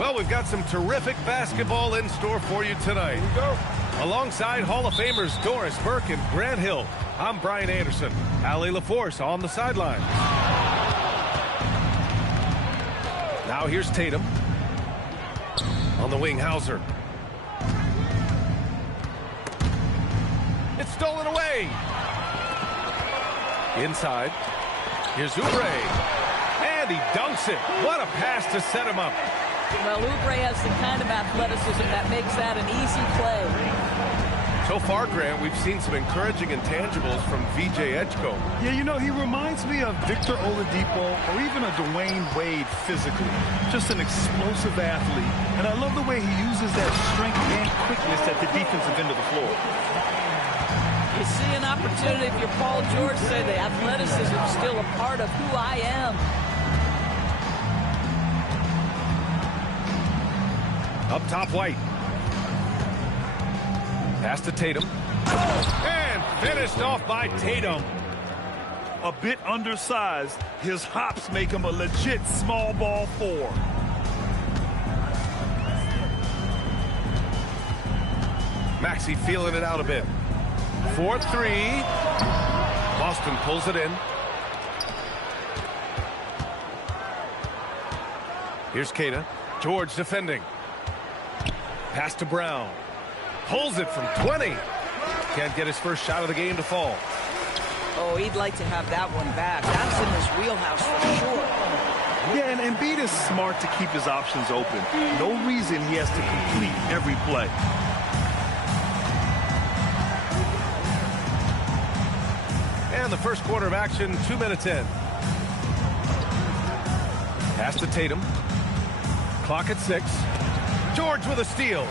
Well, we've got some terrific basketball in store for you tonight. Here we go. Alongside Hall of Famers Doris Burke and Grant Hill, I'm Brian Anderson. Allie LaForce on the sidelines. Now here's Tatum. On the wing, Hauser. It's stolen away. Inside. Here's Oubre. And he dunks it. What a pass to set him up. Well, Oubre has the kind of athleticism that makes that an easy play. So far, Grant, we've seen some encouraging intangibles from VJ Edgecombe. Yeah, you know, he reminds me of Victor Oladipo or even a Dwayne Wade physically. Just an explosive athlete. And I love the way he uses that strength and quickness at the defensive end of the floor. You see an opportunity if you're Paul George, say the athleticism is still a part of who I am. Up top, White. Pass to Tatum. And finished off by Tatum. A bit undersized. His hops make him a legit small ball four. Maxey feeling it out a bit. 4-3. Boston pulls it in. Here's Keita. George defending. Pass to Brown. Pulls it from 20. Can't get his first shot of the game to fall. Oh, he'd like to have that one back. That's in his wheelhouse for sure. Yeah, and Embiid is smart to keep his options open. No reason he has to complete every play. And the first quarter of action, 2 minutes in. Pass to Tatum. Clock at 6. George with a steal.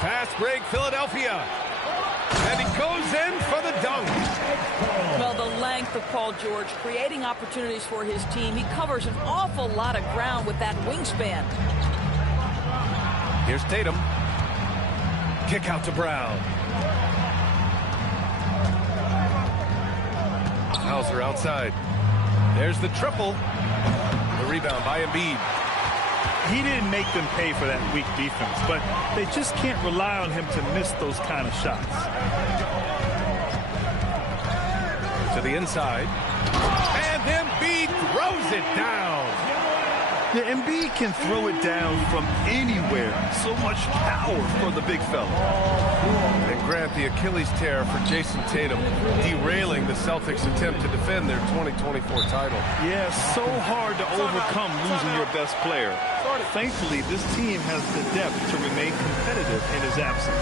Pass break, Philadelphia. And he goes in for the dunk. Well, the length of Paul George, creating opportunities for his team. He covers an awful lot of ground with that wingspan. Here's Tatum. Kick out to Brown. Hauser outside. There's the triple. The rebound by Embiid. He didn't make them pay for that weak defense, but they just can't rely on him to miss those kind of shots. To the inside. And Embiid throws it down. Yeah, Embiid can throw it down from anywhere. So much power for the big fella. And Grant, the Achilles tear for Jason Tatum, derailing the Celtics' attempt to defend their 2024 title. Yeah, so hard to overcome losing your best player. Thankfully, this team has the depth to remain competitive in his absence.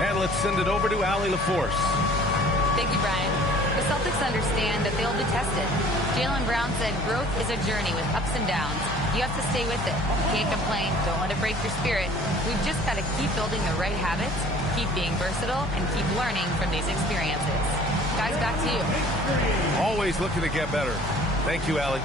And let's send it over to Allie LaForce. Thank you, Brian. The Celtics understand that they'll be tested. Jaylen Brown said growth is a journey with ups and downs. You have to stay with it. You can't complain. Don't let it break your spirit. We've just got to keep building the right habits, keep being versatile, and keep learning from these experiences. Guys, back to you. Always looking to get better. Thank you, Allie.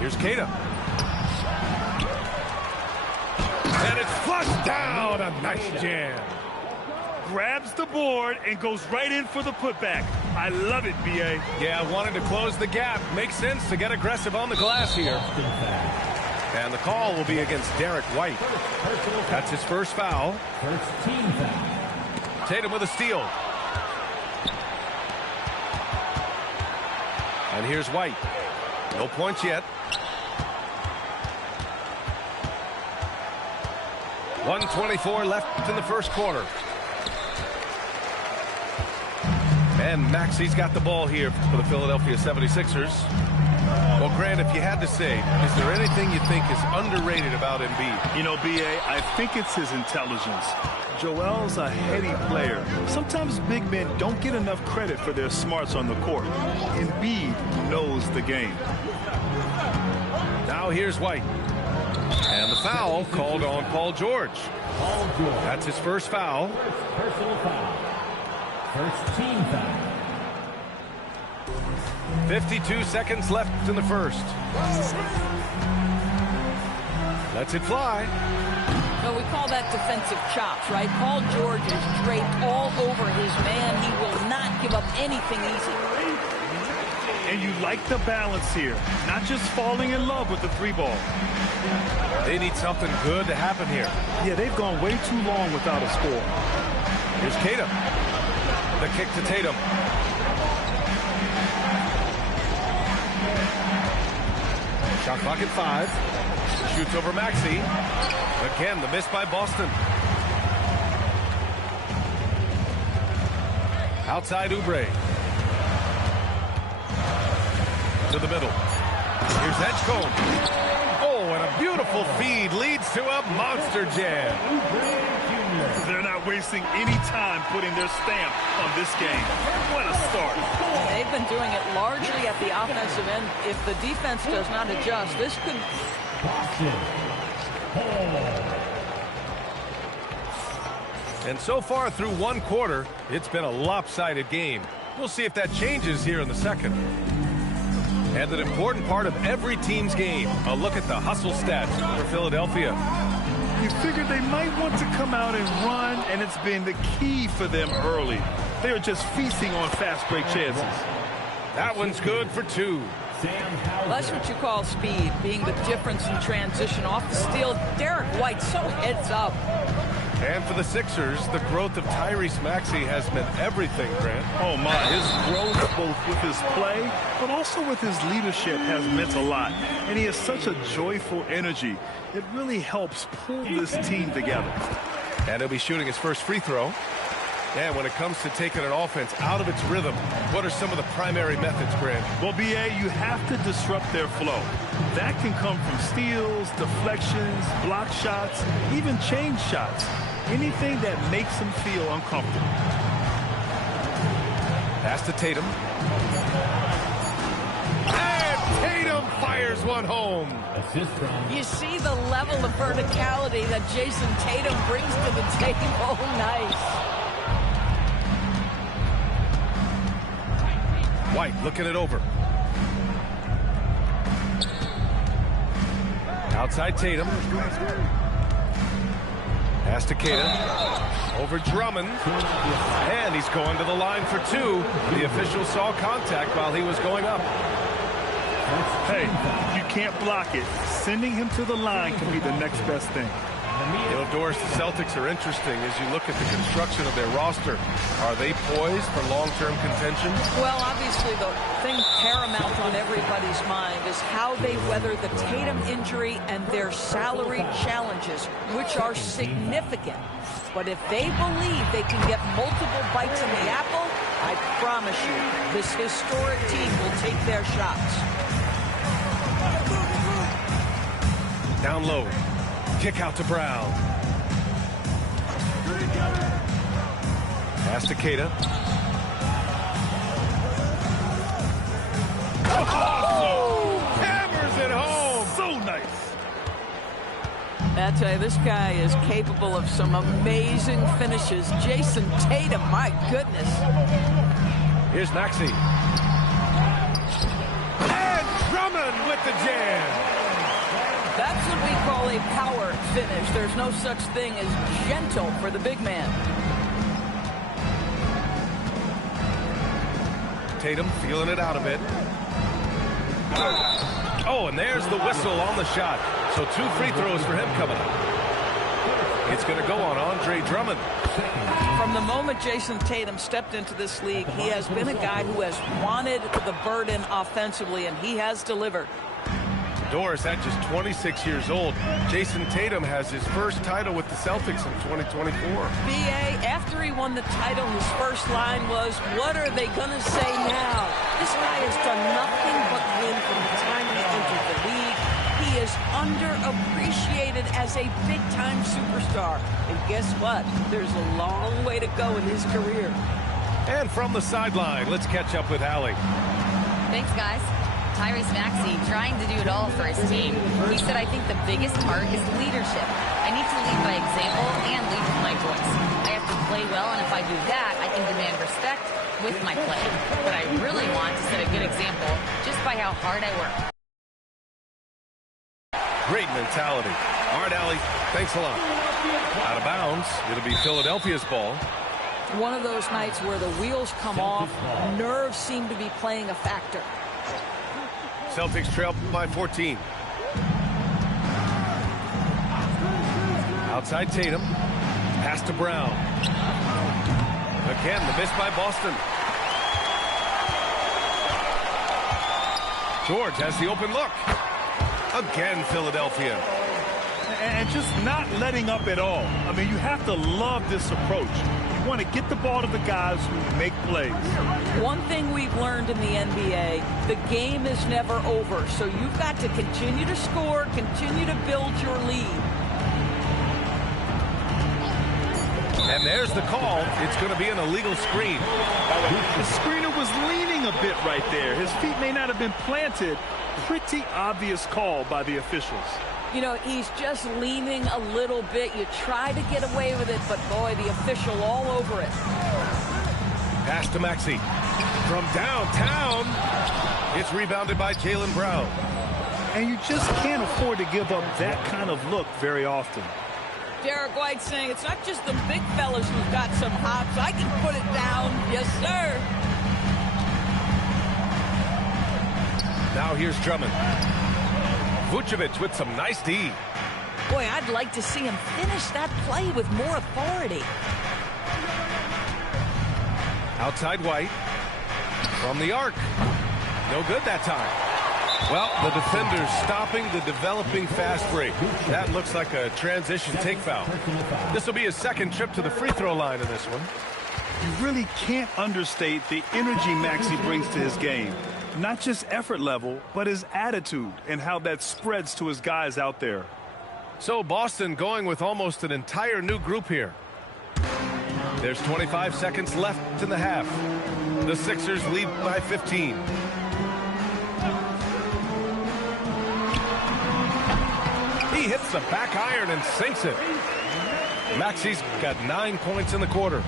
Here's Keita. And it's flushed down. A nice jam. Grabs the board and goes right in for the putback. I love it, B.A. Yeah, wanted to close the gap. Makes sense to get aggressive on the glass here. And the call will be against Derek White. That's his first foul. First team foul. Tatum with a steal. And here's White. No points yet. 1:24 left in the first quarter. And Maxey's got the ball here for the Philadelphia 76ers. Well, Grant, if you had to say, is there anything you think is underrated about Embiid? You know, B.A., I think it's his intelligence. Joel's a heady player. Sometimes big men don't get enough credit for their smarts on the court. Embiid knows the game. Now here's White. And the foul called on Paul George. That's his first foul. Personal foul. First team foul. 52 seconds left in the first. Lets it fly. No, we call that defensive chops, right? Paul George is draped all over his man. He will not give up anything easy. And you like the balance here. Not just falling in love with the three ball. They need something good to happen here. Yeah, they've gone way too long without a score. Here's Tatum. The kick to Tatum. Shot clock at 5. Shoots over Maxey. Again, the miss by Boston. Outside Oubre. To the middle. Here's Edgecombe. Oh, and a beautiful feed leads to a monster jam. They're not wasting any time putting their stamp on this game. What a start. They've been doing it largely at the offensive end. If the defense does not adjust, this could... Boston. And so far through one quarter, it's been a lopsided game. We'll see if that changes here in the second. And an important part of every team's game, a look at the hustle stats for Philadelphia. You figured they might want to come out and run, and it's been the key for them early. They are just feasting on fast break chances. That one's good for 2. Well, that's what you call speed, being the difference in transition off the steal. Derek White so heads up. And for the Sixers, the growth of Tyrese Maxey has meant everything, Grant. Oh, my. His growth, both with his play, but also with his leadership, has meant a lot. And he has such a joyful energy. It really helps pull this team together. And he'll be shooting his first free throw. And when it comes to taking an offense out of its rhythm, what are some of the primary methods, Grant? Well, B.A., you have to disrupt their flow. That can come from steals, deflections, block shots, even change shots. Anything that makes them feel uncomfortable. Pass to Tatum. And Tatum fires one home. Assist from. You see the level of verticality that Jason Tatum brings to the table. Nice. White looking it over. Outside Tatum. Pass to Keita. Over Drummond. And he's going to the line for 2. The official saw contact while he was going up. Hey, you can't block it. Sending him to the line can be the next best thing. You know, Doris, the Celtics are interesting as you look at the construction of their roster. Are they poised for long-term contention? Well, obviously the thing paramount on everybody's mind is how they weather the Tatum injury and their salary challenges, which are significant. But if they believe they can get multiple bites in the apple, I promise you, this historic team will take their shots. Down low. Kick out to Brown. Pass to Keita. Oh! Hammers it home! So nice. I tell you, this guy is capable of some amazing finishes. Jason Tatum, my goodness. Here's Maxey. And Drummond with the jam. That's what we call a power finish. There's no such thing as gentle for the big man. Tatum feeling it out a bit. Oh, and there's the whistle on the shot. So 2 free throws for him coming up. It's going to go on Andre Drummond. From the moment Jason Tatum stepped into this league, he has been a guy who has wanted the burden offensively, and he has delivered. Doris, at just 26 years old, Jason Tatum has his first title with the Celtics in 2024. B.A., after he won the title, his first line was, what are they going to say now? This guy has done nothing but win from the time he entered the league. He is underappreciated as a big-time superstar. And guess what? There's a long way to go in his career. And from the sideline, let's catch up with Allie. Thanks, guys. Tyrese Maxey trying to do it all for his team. He said, I think the biggest part is leadership. I need to lead by example and lead with my voice. I have to play well, and if I do that, I can demand respect with my play. But I really want to set a good example just by how hard I work. Great mentality. All right, Allie, thanks a lot. Out of bounds, it'll be Philadelphia's ball. One of those nights where the wheels come off, nerves seem to be playing a factor. Celtics trail by 14. Outside Tatum. Pass to Brown. Again, the miss by Boston. George has the open look. Again, Philadelphia. And just not letting up at all. I mean, you have to love this approach. You want to get the ball to the guys who make plays. One thing we've learned in the NBA, the game is never over. So you've got to continue to score, continue to build your lead. And there's the call. It's going to be an illegal screen. The screener was leaning a bit right there. His feet may not have been planted. Pretty obvious call by the officials. You know, he's just leaning a little bit. You try to get away with it, but boy, the official all over it. Pass to Maxey. From downtown. It's rebounded by Jaylen Brown. And you just can't afford to give up that kind of look very often. Derek White saying it's not just the big fellas who've got some hops. I can put it down. Yes, sir. Now here's Drummond. Vucevic with some nice D. Boy, I'd like to see him finish that play with more authority. Outside White. From the arc. No good that time. Well, the defender's stopping the developing fast break. That looks like a transition take foul. This will be his second trip to the free throw line in this one. You really can't understate the energy Maxey brings to his game. Not just effort level, but his attitude and how that spreads to his guys out there. So Boston going with almost an entire new group here. There's 25 seconds left in the half. The Sixers lead by 15. He hits the back iron and sinks it. Maxey's got 9 points in the quarter.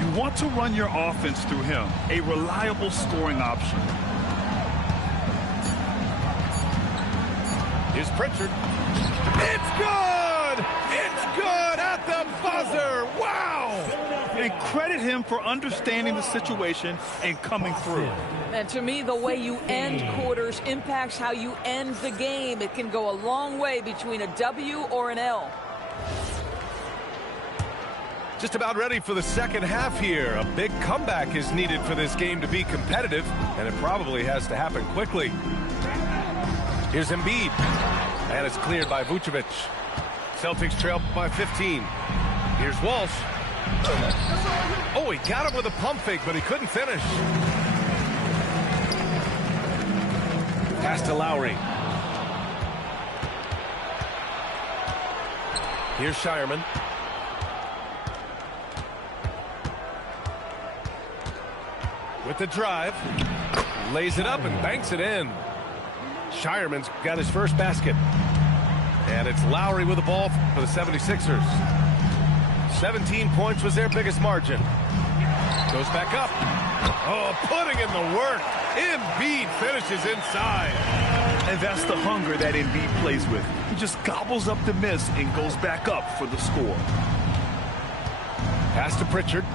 You want to run your offense through him, a reliable scoring option. Here's Pritchard. It's good! It's good at the buzzer! Wow! And credit him for understanding the situation and coming through. And to me, the way you end quarters impacts how you end the game. It can go a long way between a W or an L. Just about ready for the second half here. A big comeback is needed for this game to be competitive, and it probably has to happen quickly. Here's Embiid, and it's cleared by Vucevic. Celtics trail by 15. Here's Walsh. Oh, he got him with a pump fake, but he couldn't finish. Pass to Lowry. Here's Shireman. With the drive. Lays it up and banks it in. Shireman's got his first basket. And it's Lowry with the ball for the 76ers. 17 points was their biggest margin. Goes back up. Oh, putting in the work. Embiid finishes inside. And that's the hunger that Embiid plays with. He just gobbles up the miss and goes back up for the score. Pass to Pritchard.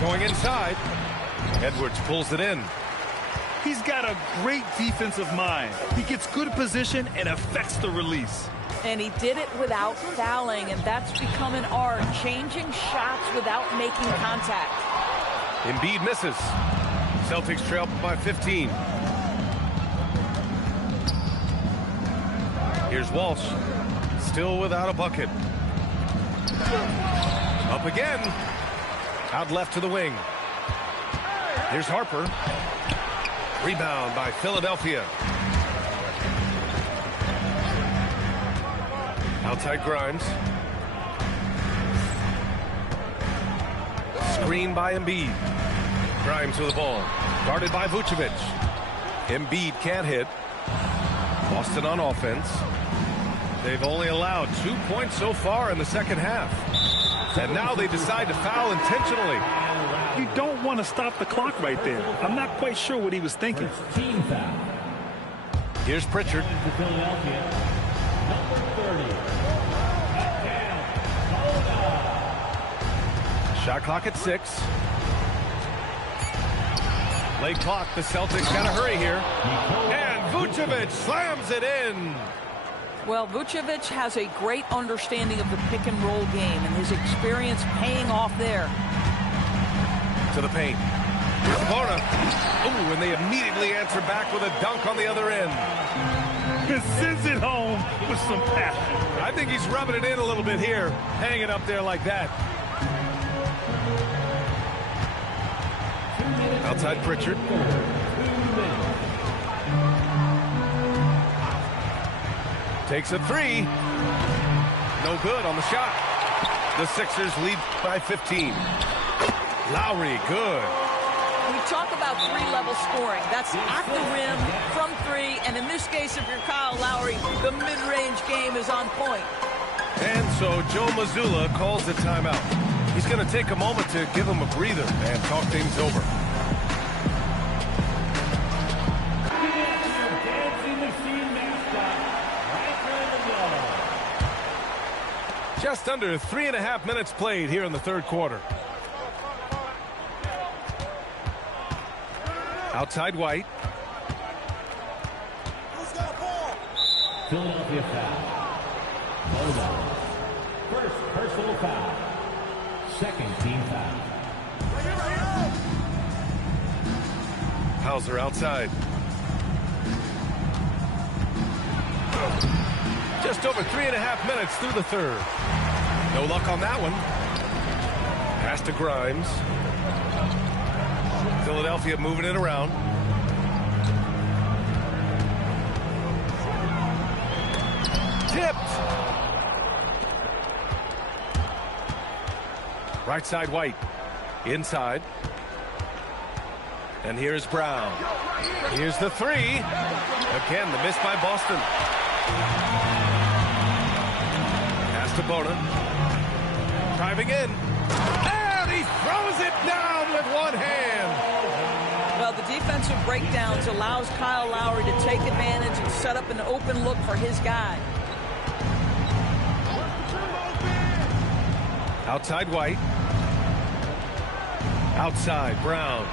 Going inside. Edwards pulls it in. He's got a great defensive mind. He gets good position and affects the release. And he did it without fouling, and that's become an art, changing shots without making contact. Embiid misses. Celtics trail by 15. Here's Walsh. Still without a bucket. Up again. Out left to the wing. Here's Harper. Rebound by Philadelphia. Outside Grimes. Screen by Embiid. Grimes with the ball. Guarded by Vucevic. Embiid can't hit. Boston on offense. They've only allowed 2 points so far in the second half. And now they decide to foul intentionally. You don't want to stop the clock right there. I'm not quite sure what he was thinking. Team foul. Here's Pritchard. To Philadelphia. Number 30. Shot clock at 6. Late clock. The Celtics got to hurry here. And Vucevic slams it in. Well, Vucevic has a great understanding of the pick-and-roll game, and his experience paying off there. To the paint. Here's Bona. Ooh, and they immediately answer back with a dunk on the other end. He sends it home with some passion. I think he's rubbing it in a little bit here, hanging up there like that. Outside Pritchard. Takes a three. No good on the shot. The Sixers lead by 15. Lowry, good. We talk about three-level scoring. That's at the rim, from three, and in this case, if you're Kyle Lowry, the mid-range game is on point. And so Joe Mazzulla calls the timeout. He's going to take a moment to give him a breather and talk things over. Just under 3.5 minutes played here in the third quarter. Outside White. Philadelphia foul. Bona. First personal foul. Second team foul. Hauser outside. Just over 3.5 minutes through the third. No luck on that one. Pass to Grimes. Philadelphia moving it around. Tipped. Right side White. Inside. And here's Brown. Here's the three. Again, the miss by Boston. Pass to Bona. Driving in. And he throws it down with one hand. Well, the defensive breakdowns allows Kyle Lowry to take advantage and set up an open look for his guy. Outside White. Outside Brown.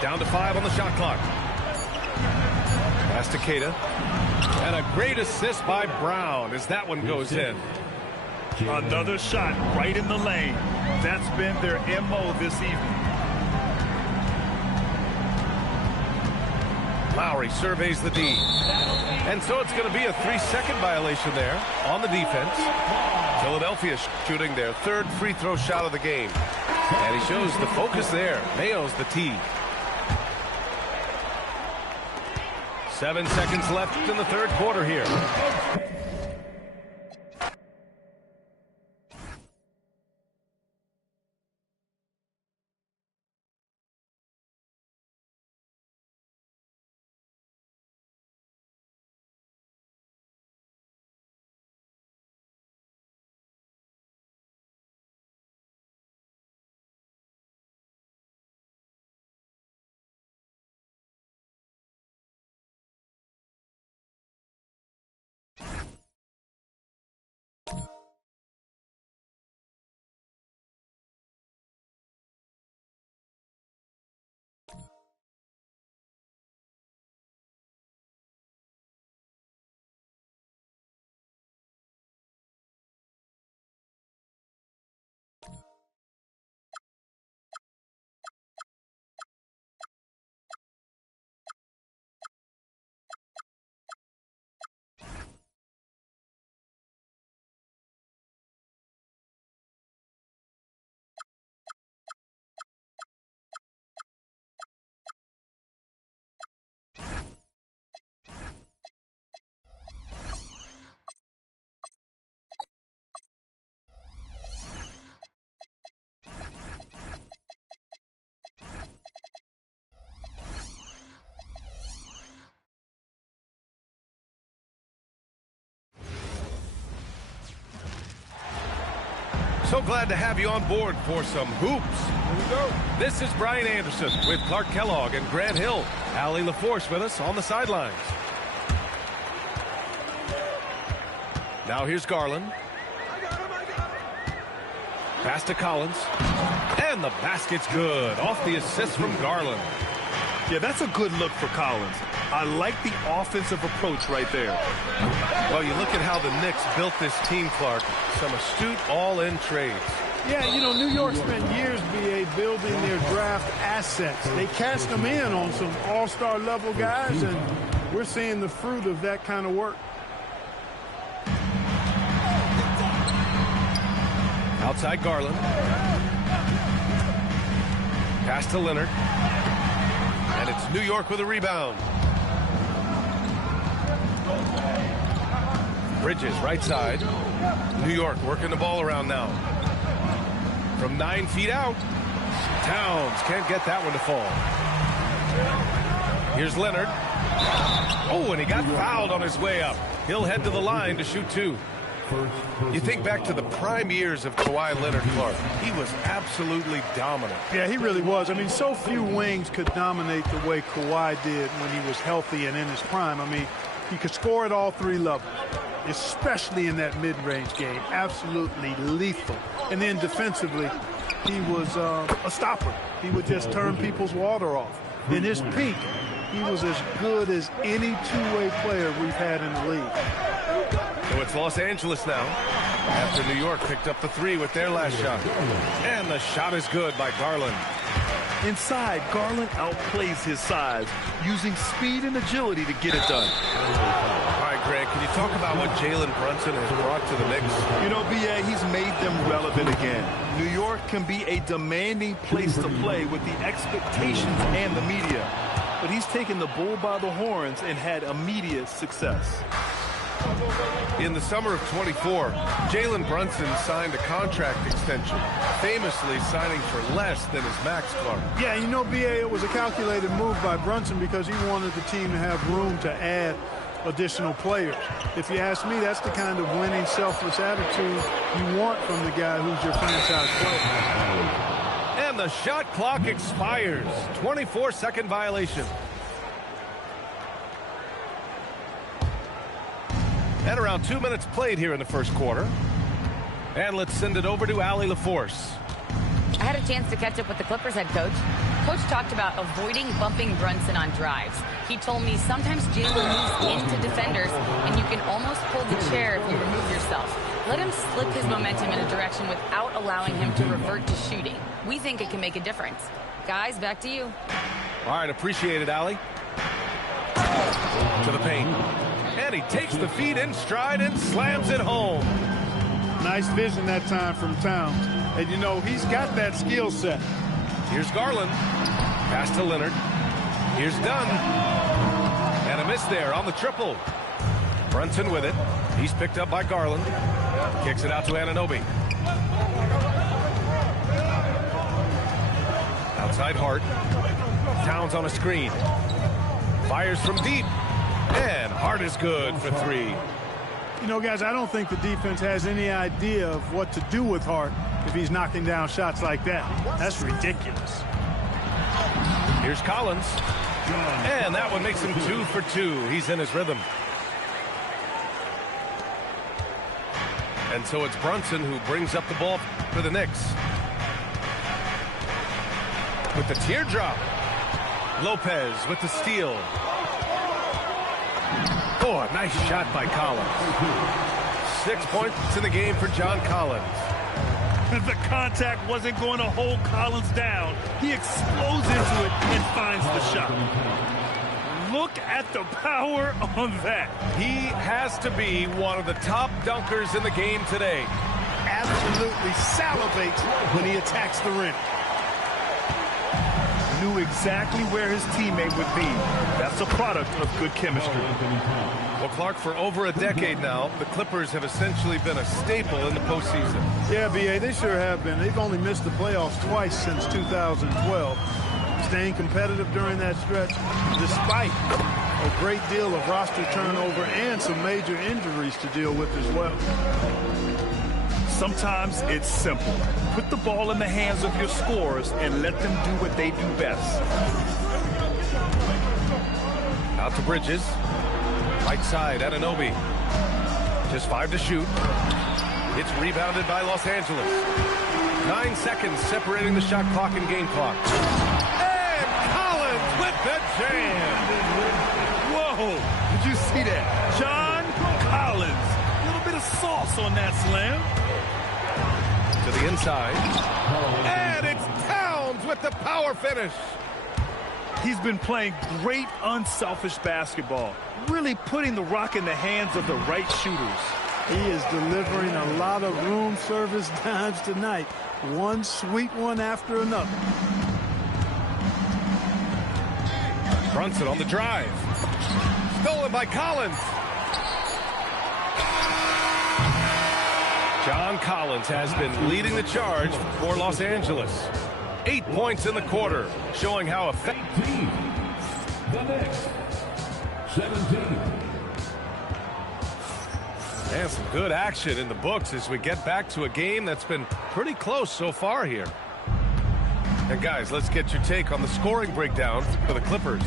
Down to 5 on the shot clock. Pass to Keita. And a great assist by Brown as that one goes in. Another shot right in the lane. That's been their MO this evening. Lowry surveys the D. And so it's going to be a 3-second violation there on the defense. Philadelphia shooting their third free throw shot of the game. And he shows the focus there. Mayo's the T. 7 seconds left in the third quarter here. So glad to have you on board for some hoops. Here we go. This is Brian Anderson with Clark Kellogg and Grant Hill. Allie LaForce with us on the sidelines. Now here's Garland. Pass to Collins. And the basket's good. Off the assist from Garland. Yeah, that's a good look for Collins. I like the offensive approach right there. Well, you look at how the Knicks built this team, Clark. Some astute all-in trades. Yeah, you know, New York spent years, BA, building their draft assets. They cashed them in on some all-star level guys, and we're seeing the fruit of that kind of work. Outside Garland. Pass to Leonard. And it's New York with a rebound. Bridges, right side. New York working the ball around now. From 9 feet out. Towns can't get that one to fall. Here's Leonard. Oh, and he got fouled on his way up. He'll head to the line to shoot 2. You think back to the prime years of Kawhi Leonard, Clark. He was absolutely dominant. Yeah, he really was. I mean, so few wings could dominate the way Kawhi did when he was healthy and in his prime. I mean, he could score at all 3 levels, especially in that mid-range game. Absolutely lethal. And then defensively, he was a stopper. He would just turn people's water off. In his peak, he was as good as any two-way player we've had in the league. So it's Los Angeles now after New York picked up the 3 with their last shot. And the shot is good by Garland. Inside, Garland outplays his size, using speed and agility to get it done. All right, Grant, can you talk about what Jalen Brunson has brought to the Knicks? You know, B.A., he's made them relevant again. New York can be a demanding place to play with the expectations and the media. But he's taken the bull by the horns and had immediate success. In the summer of 24, Jalen Brunson signed a contract extension, famously signing for less than his max, Clark. Yeah, you know, BA, it was a calculated move by Brunson because he wanted the team to have room to add additional players. If you ask me, that's the kind of winning, selfless attitude you want from the guy who's your franchise player. And the shot clock expires. 24-second violation. And around 2 minutes played here in the first quarter. And let's send it over to Allie LaForce. I had a chance to catch up with the Clippers head coach. Coach talked about avoiding bumping Brunson on drives. He told me sometimes Jalen moves into defenders, and you can almost pull the chair if you remove yourself. Let him slip his momentum in a direction without allowing him to revert to shooting. We think it can make a difference. Guys, back to you. All right, appreciate it, Allie. To the paint. And he takes the feed in stride and slams it home. Nice vision that time from Towns. And, you know, he's got that skill set. Here's Garland. Pass to Leonard. Here's Dunn. And a miss there on the triple. Brunson with it. He's picked up by Garland. Kicks it out to Anunoby. Outside Hart. Towns on a screen. Fires from deep. And Hart is good for 3. You know, guys, I don't think the defense has any idea of what to do with Hart if he's knocking down shots like that. That's ridiculous. Here's Collins. And that one makes him 2 for 2. He's in his rhythm. And so it's Brunson who brings up the ball for the Knicks. With the teardrop. Lopez with the steal. Oh, a nice shot by Collins. 6 points in the game for John Collins. The contact wasn't going to hold Collins down. He explodes into it and finds the shot. Look at the power on that. He has to be one of the top dunkers in the game today. Absolutely salivates when he attacks the rim. Knew exactly where his teammate would be. That's a product of good chemistry. Well, Clark, for over a decade now, the Clippers have essentially been a staple in the postseason. Yeah, B.A., they sure have been. They've only missed the playoffs twice since 2012. Staying competitive during that stretch, despite a great deal of roster turnover and some major injuries to deal with as well. Sometimes it's simple. Put the ball in the hands of your scorers and let them do what they do best. Out to Bridges. Right side, Anunoby. Just 5 to shoot. It's rebounded by Los Angeles. 9 seconds separating the shot clock and game clock. And Collins with the jam. Whoa, did you see that? John Collins. A little bit of sauce on that slam. To the inside. And it's Towns with the power finish. He's been playing great unselfish basketball, really putting the rock in the hands of the right shooters. He is delivering a lot of room service dimes tonight. One sweet one after another. Brunson on the drive. Stolen by Collins. John Collins has been leading the charge for Los Angeles. 8 points in the quarter, showing how effective. The next, 17. And some good action in the books as we get back to a game that's been pretty close so far here. And guys, let's get your take on the scoring breakdown for the Clippers.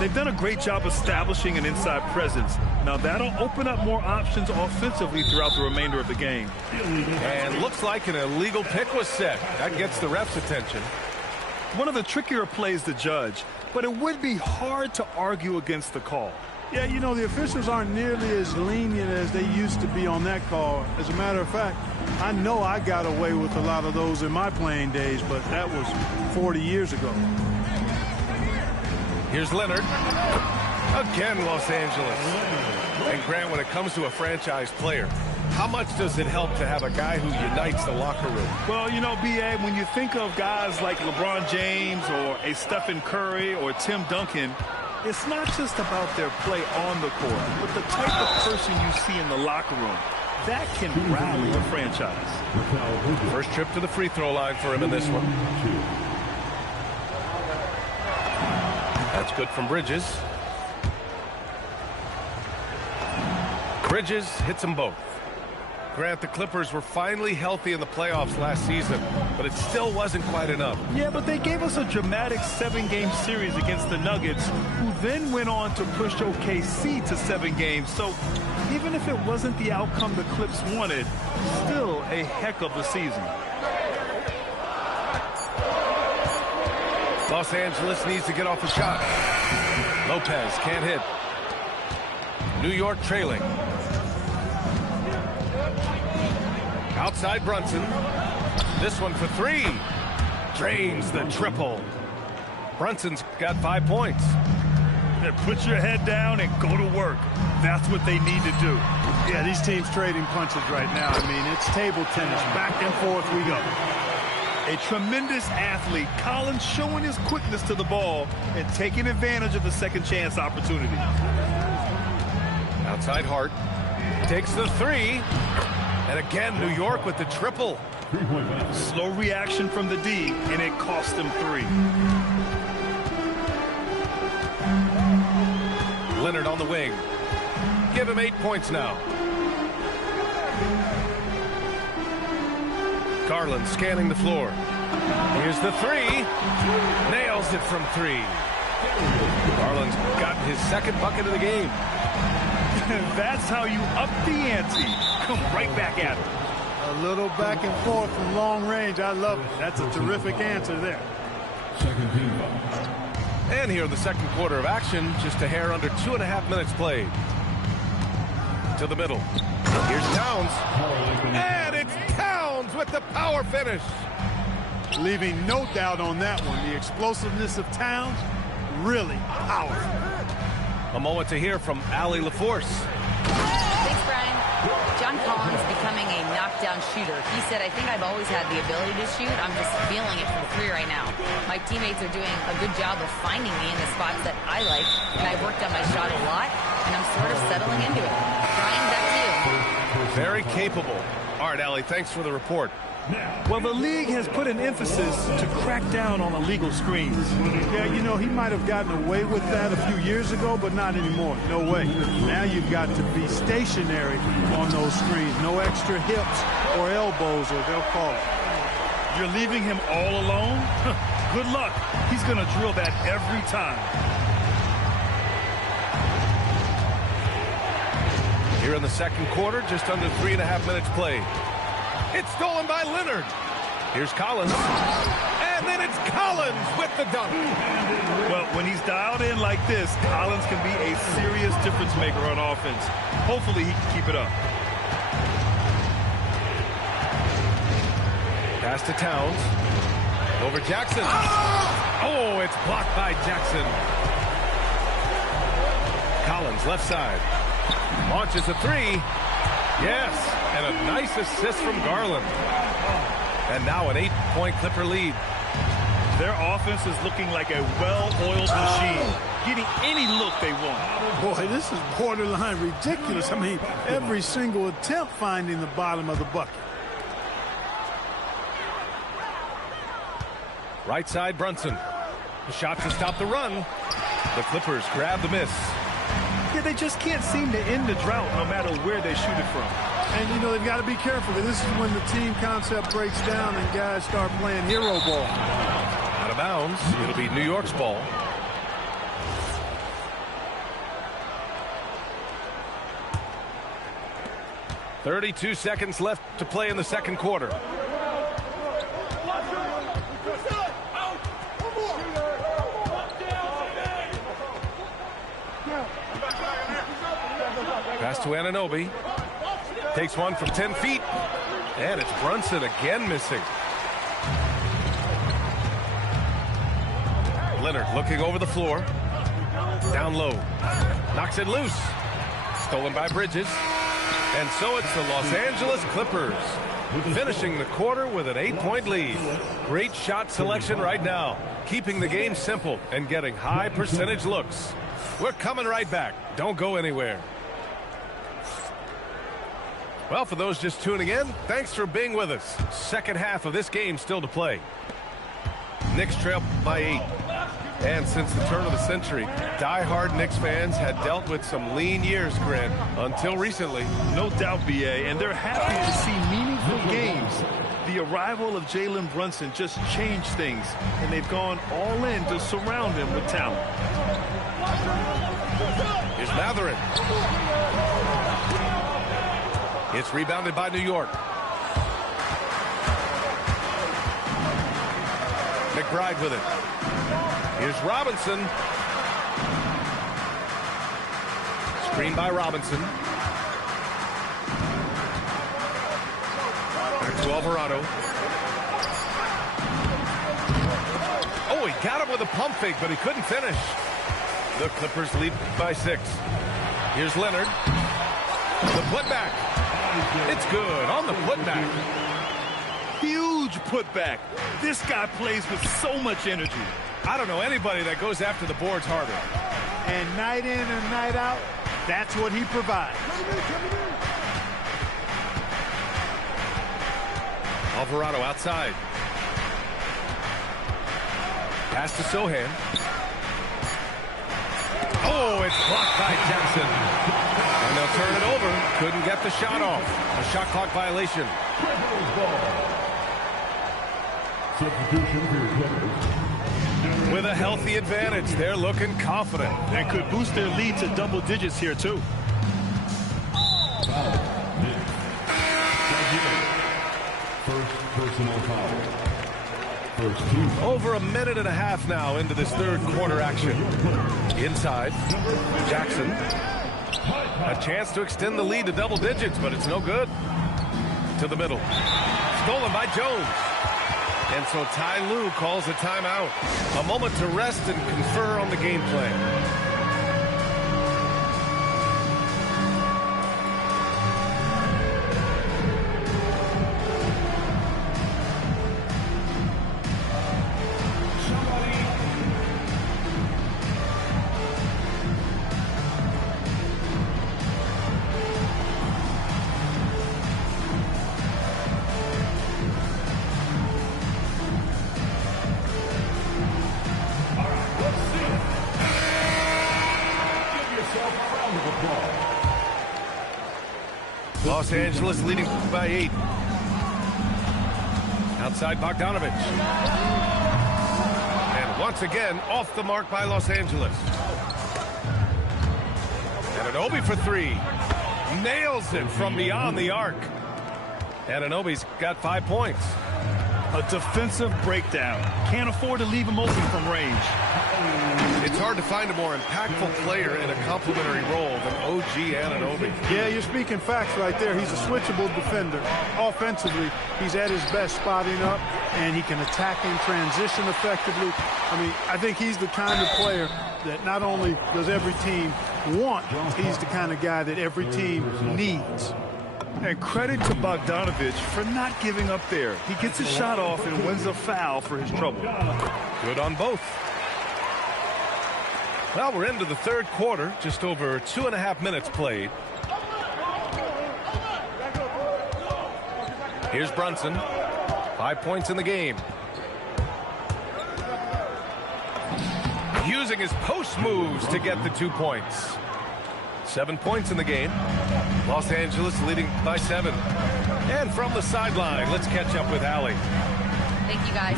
They've done a great job establishing an inside presence. Now that'll open up more options offensively throughout the remainder of the game. And looks like an illegal pick was set. That gets the ref's attention. One of the trickier plays to judge, but it would be hard to argue against the call. Yeah, you know, the officials aren't nearly as lenient as they used to be on that call. As a matter of fact, I know I got away with a lot of those in my playing days, but that was 40 years ago. Here's Leonard. Again, Los Angeles. And Grant, when it comes to a franchise player, how much does it help to have a guy who unites the locker room? Well, you know, B.A., when you think of guys like LeBron James or a Stephen Curry or Tim Duncan, it's not just about their play on the court, but the type of person you see in the locker room. That can rally a franchise. First trip to the free throw line for him in this one. That's good from Bridges. Bridges hits them both. Grant, the Clippers were finally healthy in the playoffs last season, but it still wasn't quite enough. Yeah, but they gave us a dramatic 7-game series against the Nuggets, who then went on to push OKC to 7 games. So even if it wasn't the outcome the Clips wanted, still a heck of a season. Los Angeles needs to get off a shot. Lopez can't hit. New York trailing. Outside Brunson. This one for 3. Drains the triple. Brunson's got 5 points. And put your head down and go to work. That's what they need to do. Yeah, these teams trading punches right now. I mean, it's table tennis. Back and forth we go. A tremendous athlete, Collins showing his quickness to the ball and taking advantage of the second chance opportunity. Outside Hart. Takes the 3. And again, New York with the triple. Slow reaction from the D, and it cost them 3. Leonard on the wing. Give him 8 points now. Garland scanning the floor. Here's the 3. Nails it from 3. Garland's gotten his second bucket of the game. That's how you up the ante. Come right back at it. A little back and forth from long range. I love it. That's a terrific answer there. Second team. And here in the second quarter of action, just a hair under 2.5 minutes played. To the middle. Here's Towns. And it's Towns with the power finish. Leaving no doubt on that one. The explosiveness of Towns, really powerful. A moment to hear from Allie LaForce. Thanks, Brian. John Collins becoming a knockdown shooter. He said, I think I've always had the ability to shoot. I'm just feeling it from 3 right now. My teammates are doing a good job of finding me in the spots that I like, and I've worked on my shot a lot, and I'm sort of settling into it. Brian, back to you. Very capable. All right, Allie, thanks for the report. Well, the league has put an emphasis to crack down on illegal screens. Yeah, you know, he might have gotten away with that a few years ago, but not anymore. No way. Now you've got to be stationary on those screens. No extra hips or elbows, or they'll call it. You're leaving him all alone? Good luck. He's going to drill that every time. Here in the second quarter, just under 3.5 minutes played. It's stolen by Leonard. Here's Collins. And then it's Collins with the dunk. Well, when he's dialed in like this, Collins can be a serious difference maker on offense. Hopefully he can keep it up. Pass to Towns. Over Jackson. Oh, it's blocked by Jackson. Collins, left side. Launches a three. Yes, and a nice assist from Garland. And now an 8-point Clipper lead. Their offense is looking like a well-oiled machine, getting any look they want. Boy, this is borderline ridiculous. I mean, every single attempt finding the bottom of the bucket. Right side, Brunson. The shot to stop the run. The Clippers grab the miss. Yeah, they just can't seem to end the drought no matter where they shoot it from. And, you know, they've got to be careful, because this is when the team concept breaks down and guys start playing hero ball. Out of bounds. It'll be New York's ball. .32 seconds left to play in the second quarter. Pass to Anunoby. Takes one from 10 feet. And it's Brunson again missing. Leonard looking over the floor. Down low. Knocks it loose. Stolen by Bridges. And so it's the Los Angeles Clippers finishing the quarter with an 8-point lead. Great shot selection right now, keeping the game simple and getting high percentage looks. We're coming right back. Don't go anywhere. Well, for those just tuning in, thanks for being with us. Second half of this game still to play. Knicks trail by 8. And since the turn of the century, die-hard Knicks fans had dealt with some lean years, Grant, until recently. No doubt, B.A., and they're happy to see meaningful games. The arrival of Jalen Brunson just changed things, and they've gone all in to surround him with talent. Here's Matherin. It's rebounded by New York. McBride with it. Here's Robinson. Screen by Robinson. Back to Alvarado. Oh, he got him with a pump fake, but he couldn't finish. The Clippers lead by 6. Here's Leonard. The putback. It's good on the putback. Huge putback. This guy plays with so much energy. I don't know anybody that goes after the boards harder. And night in and night out, that's what he provides. Alvarado outside. Pass to Sohan. Oh, it's blocked by Jackson. And they'll turn it over. Couldn't get the shot off. A shot clock violation. Substitution for your Clippers. With a healthy advantage, they're looking confident. And could boost their lead to double digits here, too. First personal foul. First team. Over a minute and a half now into this third quarter action. Inside, Jackson. A chance to extend the lead to double digits, but it's no good. To the middle. Stolen by Jones. And so Ty Lue calls a timeout. A moment to rest and confer on the game plan. Los Angeles leading by 8. Outside Bogdanovich. And once again, off the mark by Los Angeles. Anunoby for 3. Nails it from beyond the arc. Anunoby's got 5 points. A defensive breakdown. Can't afford to leave him open from range. It's hard to find a more impactful player in a complementary role than OG Anunoby. Yeah, you're speaking facts right there. He's a switchable defender. Offensively, he's at his best spotting up, and he can attack in transition effectively. I mean, I think he's the kind of player that not only does every team want, he's the kind of guy that every team needs. And credit to Bogdanovich for not giving up there. He gets his shot off and wins a foul for his trouble. Good on both. Well, we're into the third quarter, just over 2.5 minutes played. Here's Brunson, 5 points in the game. Using his post moves to get the 2 points. 7 points in the game. Los Angeles leading by 7. And from the sideline, let's catch up with Allie. Thank you, guys.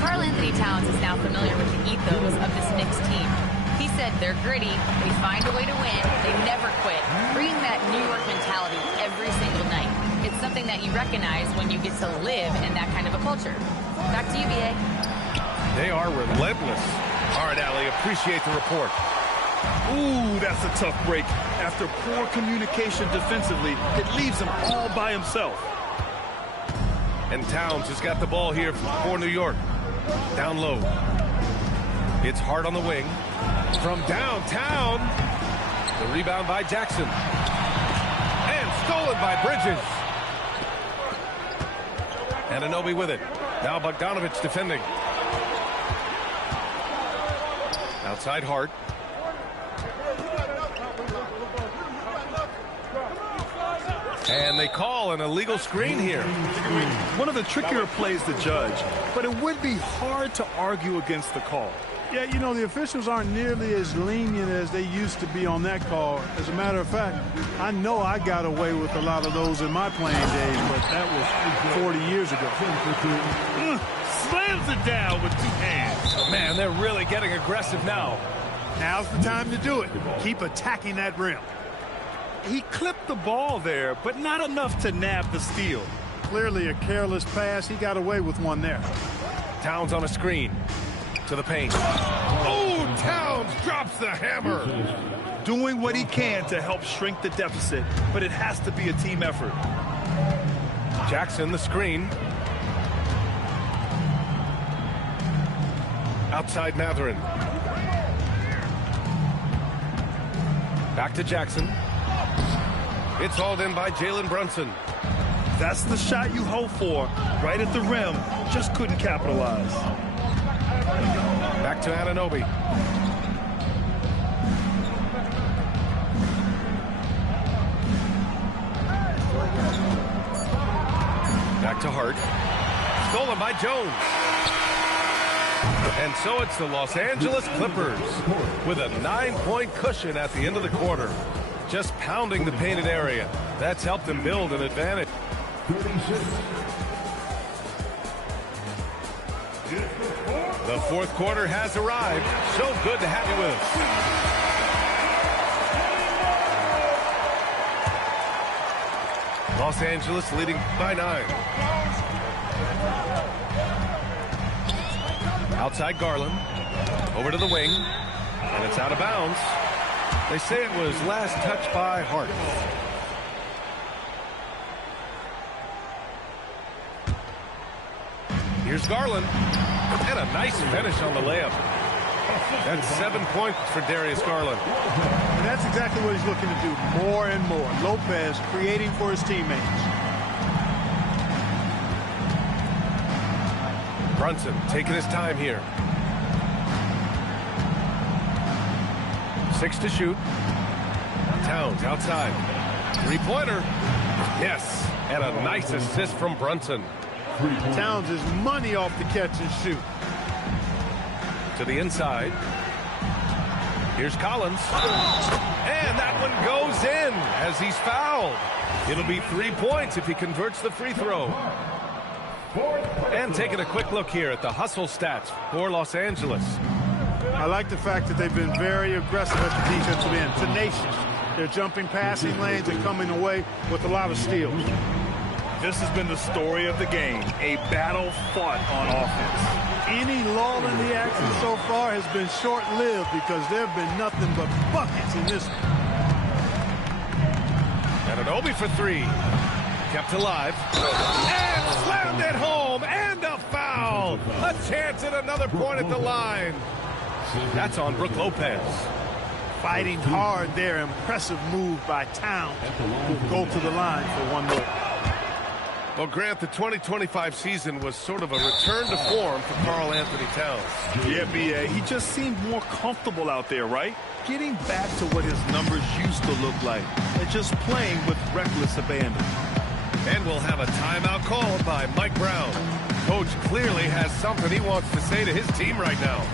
Karl-Anthony Towns is now familiar with the ethos of this Knicks team. He said they're gritty, they find a way to win, they never quit, bringing that New York mentality every single night. It's something that you recognize when you get to live in that kind of a culture. Back to you, BA. They are relentless. All right, Allie, appreciate the report. Ooh, that's a tough break. After poor communication defensively, it leaves him all by himself. And Towns has got the ball here for New York. Down low. It's hard on the wing. From downtown. The rebound by Jackson. And stolen by Bridges. Anunoby with it. Now Bogdanovich defending. Outside Hart. And they call an illegal screen here. One of the trickier plays to judge, but it would be hard to argue against the call. Yeah, you know, the officials aren't nearly as lenient as they used to be on that call. As a matter of fact, I know I got away with a lot of those in my playing days, but that was 40 years ago. Slams it down with 2 hands. Man, they're really getting aggressive now. Now's the time to do it. Keep attacking that rim. He clipped the ball there, but not enough to nab the steal. Clearly a careless pass. He got away with one there. Towns on a screen. To the paint. Oh, Towns drops the hammer. Doing what he can to help shrink the deficit, but it has to be a team effort. Jackson, the screen. Outside Mathurin. Back to Jackson. It's hauled in by Jalen Brunson. That's the shot you hope for. Right at the rim. Just couldn't capitalize. Back to Anunoby. Back to Hart. Stolen by Jones. And so it's the Los Angeles Clippers with a 9-point cushion at the end of the quarter. Just pounding the painted area. That's helped them build an advantage. 36. The fourth quarter has arrived. So good to have you with us. Los Angeles leading by 9. Outside Garland. Over to the wing. And it's out of bounds. They say it was last touched by Hart. Here's Garland. And a nice finish on the layup. That's 7 points for Darius Garland. And that's exactly what he's looking to do, more and more. Lopez creating for his teammates. Brunson taking his time here. 6 to shoot. Towns outside. 3-pointer. Yes. And a nice assist from Brunson. Towns is money off the catch and shoot. To the inside. Here's Collins. And that one goes in as he's fouled. It'll be 3 points if he converts the free throw. And taking a quick look here at the hustle stats for Los Angeles. I like the fact that they've been very aggressive at the defensive end, tenacious. They're jumping passing lanes and coming away with a lot of steals. This has been the story of the game, a battle fought on offense. Any lull in the action so far has been short-lived because there have been nothing but buckets in this one. And an Obi for three. Kept alive. And slammed it home. And a foul. A chance at another point at the line. That's on Brook Lopez. Fighting hard there. Impressive move by Towns. Will go to the line for one more. Well, Grant, the 2025 season was sort of a return to form for Karl Anthony Towns. Yeah, B.A. He just seemed more comfortable out there, right? Getting back to what his numbers used to look like. And just playing with reckless abandon. And we'll have a timeout called by Mike Brown. Coach clearly has something he wants to say to his team right now.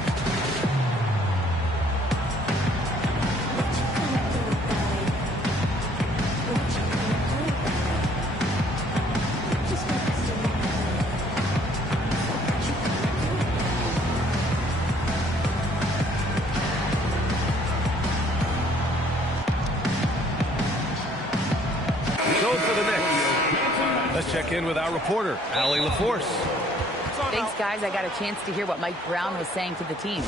Let's check in with our reporter, Allie LaForce. Thanks, guys. I got a chance to hear what Mike Brown was saying to the team.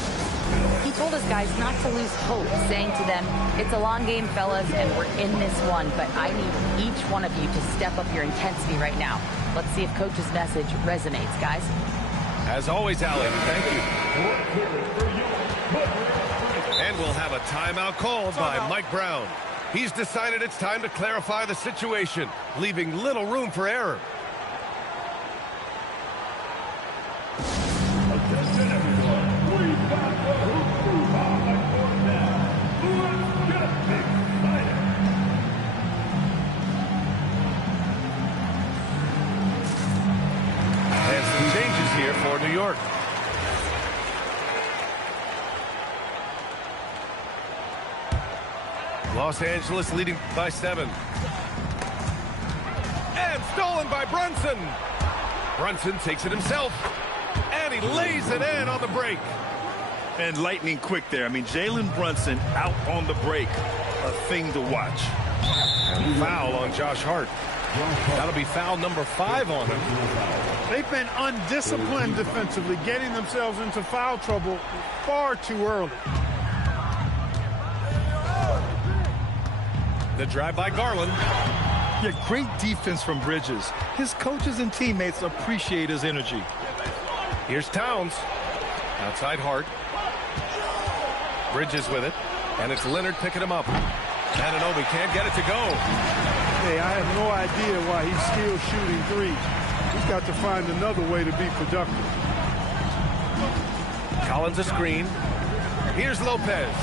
He told his guys not to lose hope, saying to them, it's a long game, fellas, and we're in this one, but I need each one of you to step up your intensity right now. Let's see if Coach's message resonates, guys. As always, Allie, thank you. And we'll have a timeout called by Mike Brown. He's decided it's time to clarify the situation, leaving little room for error. And some changes here for New York. Los Angeles leading by 7. And stolen by Brunson. Brunson takes it himself. And he lays it in on the break. And lightning quick there. I mean, Jalen Brunson out on the break. A thing to watch. And foul on Josh Hart. That'll be foul number 5 on him. They've been undisciplined defensively, getting themselves into foul trouble far too early. The drive by Garland. Yeah, great defense from Bridges. His coaches and teammates appreciate his energy. Here's Towns. Outside Hart. Bridges with it. And it's Leonard picking him up. Anunoby can't get it to go. Hey, I have no idea why he's still shooting threes. He's got to find another way to be productive. Collins a screen. Here's Lopez.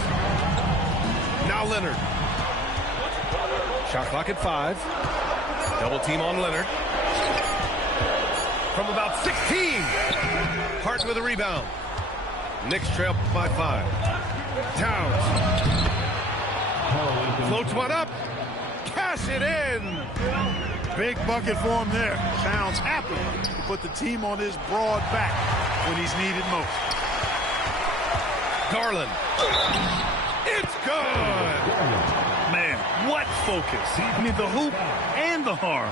Now Leonard. Shot clock at 5. Double team on Leonard. From about 16. Hart with a rebound. Knicks trail by 5. Towns. Floats one up. Cash it in. Big bucket for him there. Towns happy to put the team on his broad back when he's needed most. Garland. It's good. Man, what focus. I mean, the hoop and the harm.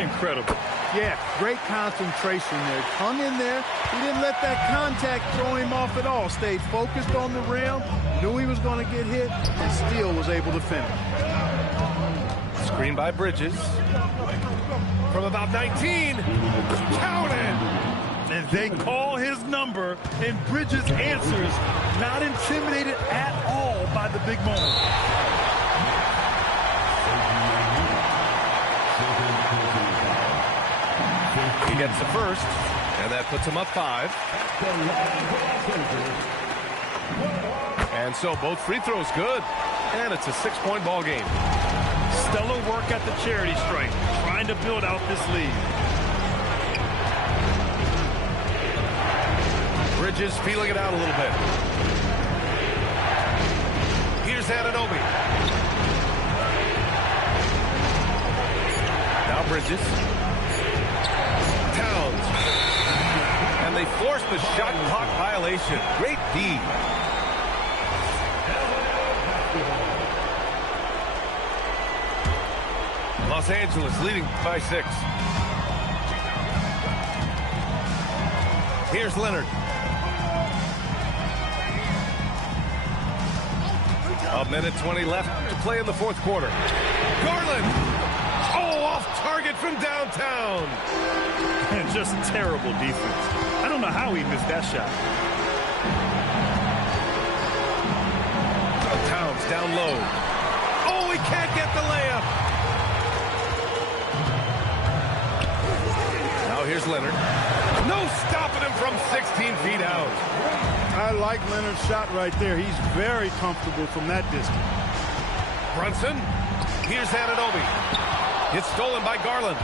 Incredible. Yeah, great concentration there. Hung in there. He didn't let that contact throw him off at all. Stayed focused on the rim. Knew he was going to get hit and still was able to finish. Screen by Bridges. From about 19. Counted. And they call his number, and Bridges answers, not intimidated at all by the big moment. He gets the first, and that puts him up 5. And so both free throws good, and it's a 6-point ball game. Stellar work at the charity stripe, trying to build out this lead. Bridges feeling it out a little bit. Anunoby. Now Bridges. Towns. And they force the shot clock violation. Great D. Los Angeles leading by 6. Here's Leonard. A minute 20 left to play in the fourth quarter. Garland. Oh, off target from downtown. And just terrible defense. I don't know how he missed that shot. Towns down low. Oh, he can't get the layup. Now here's Leonard. No stopping him from 16 feet out. I like Leonard's shot right there. He's very comfortable from that distance. Brunson. Here's Anunoby. It's stolen by Garland.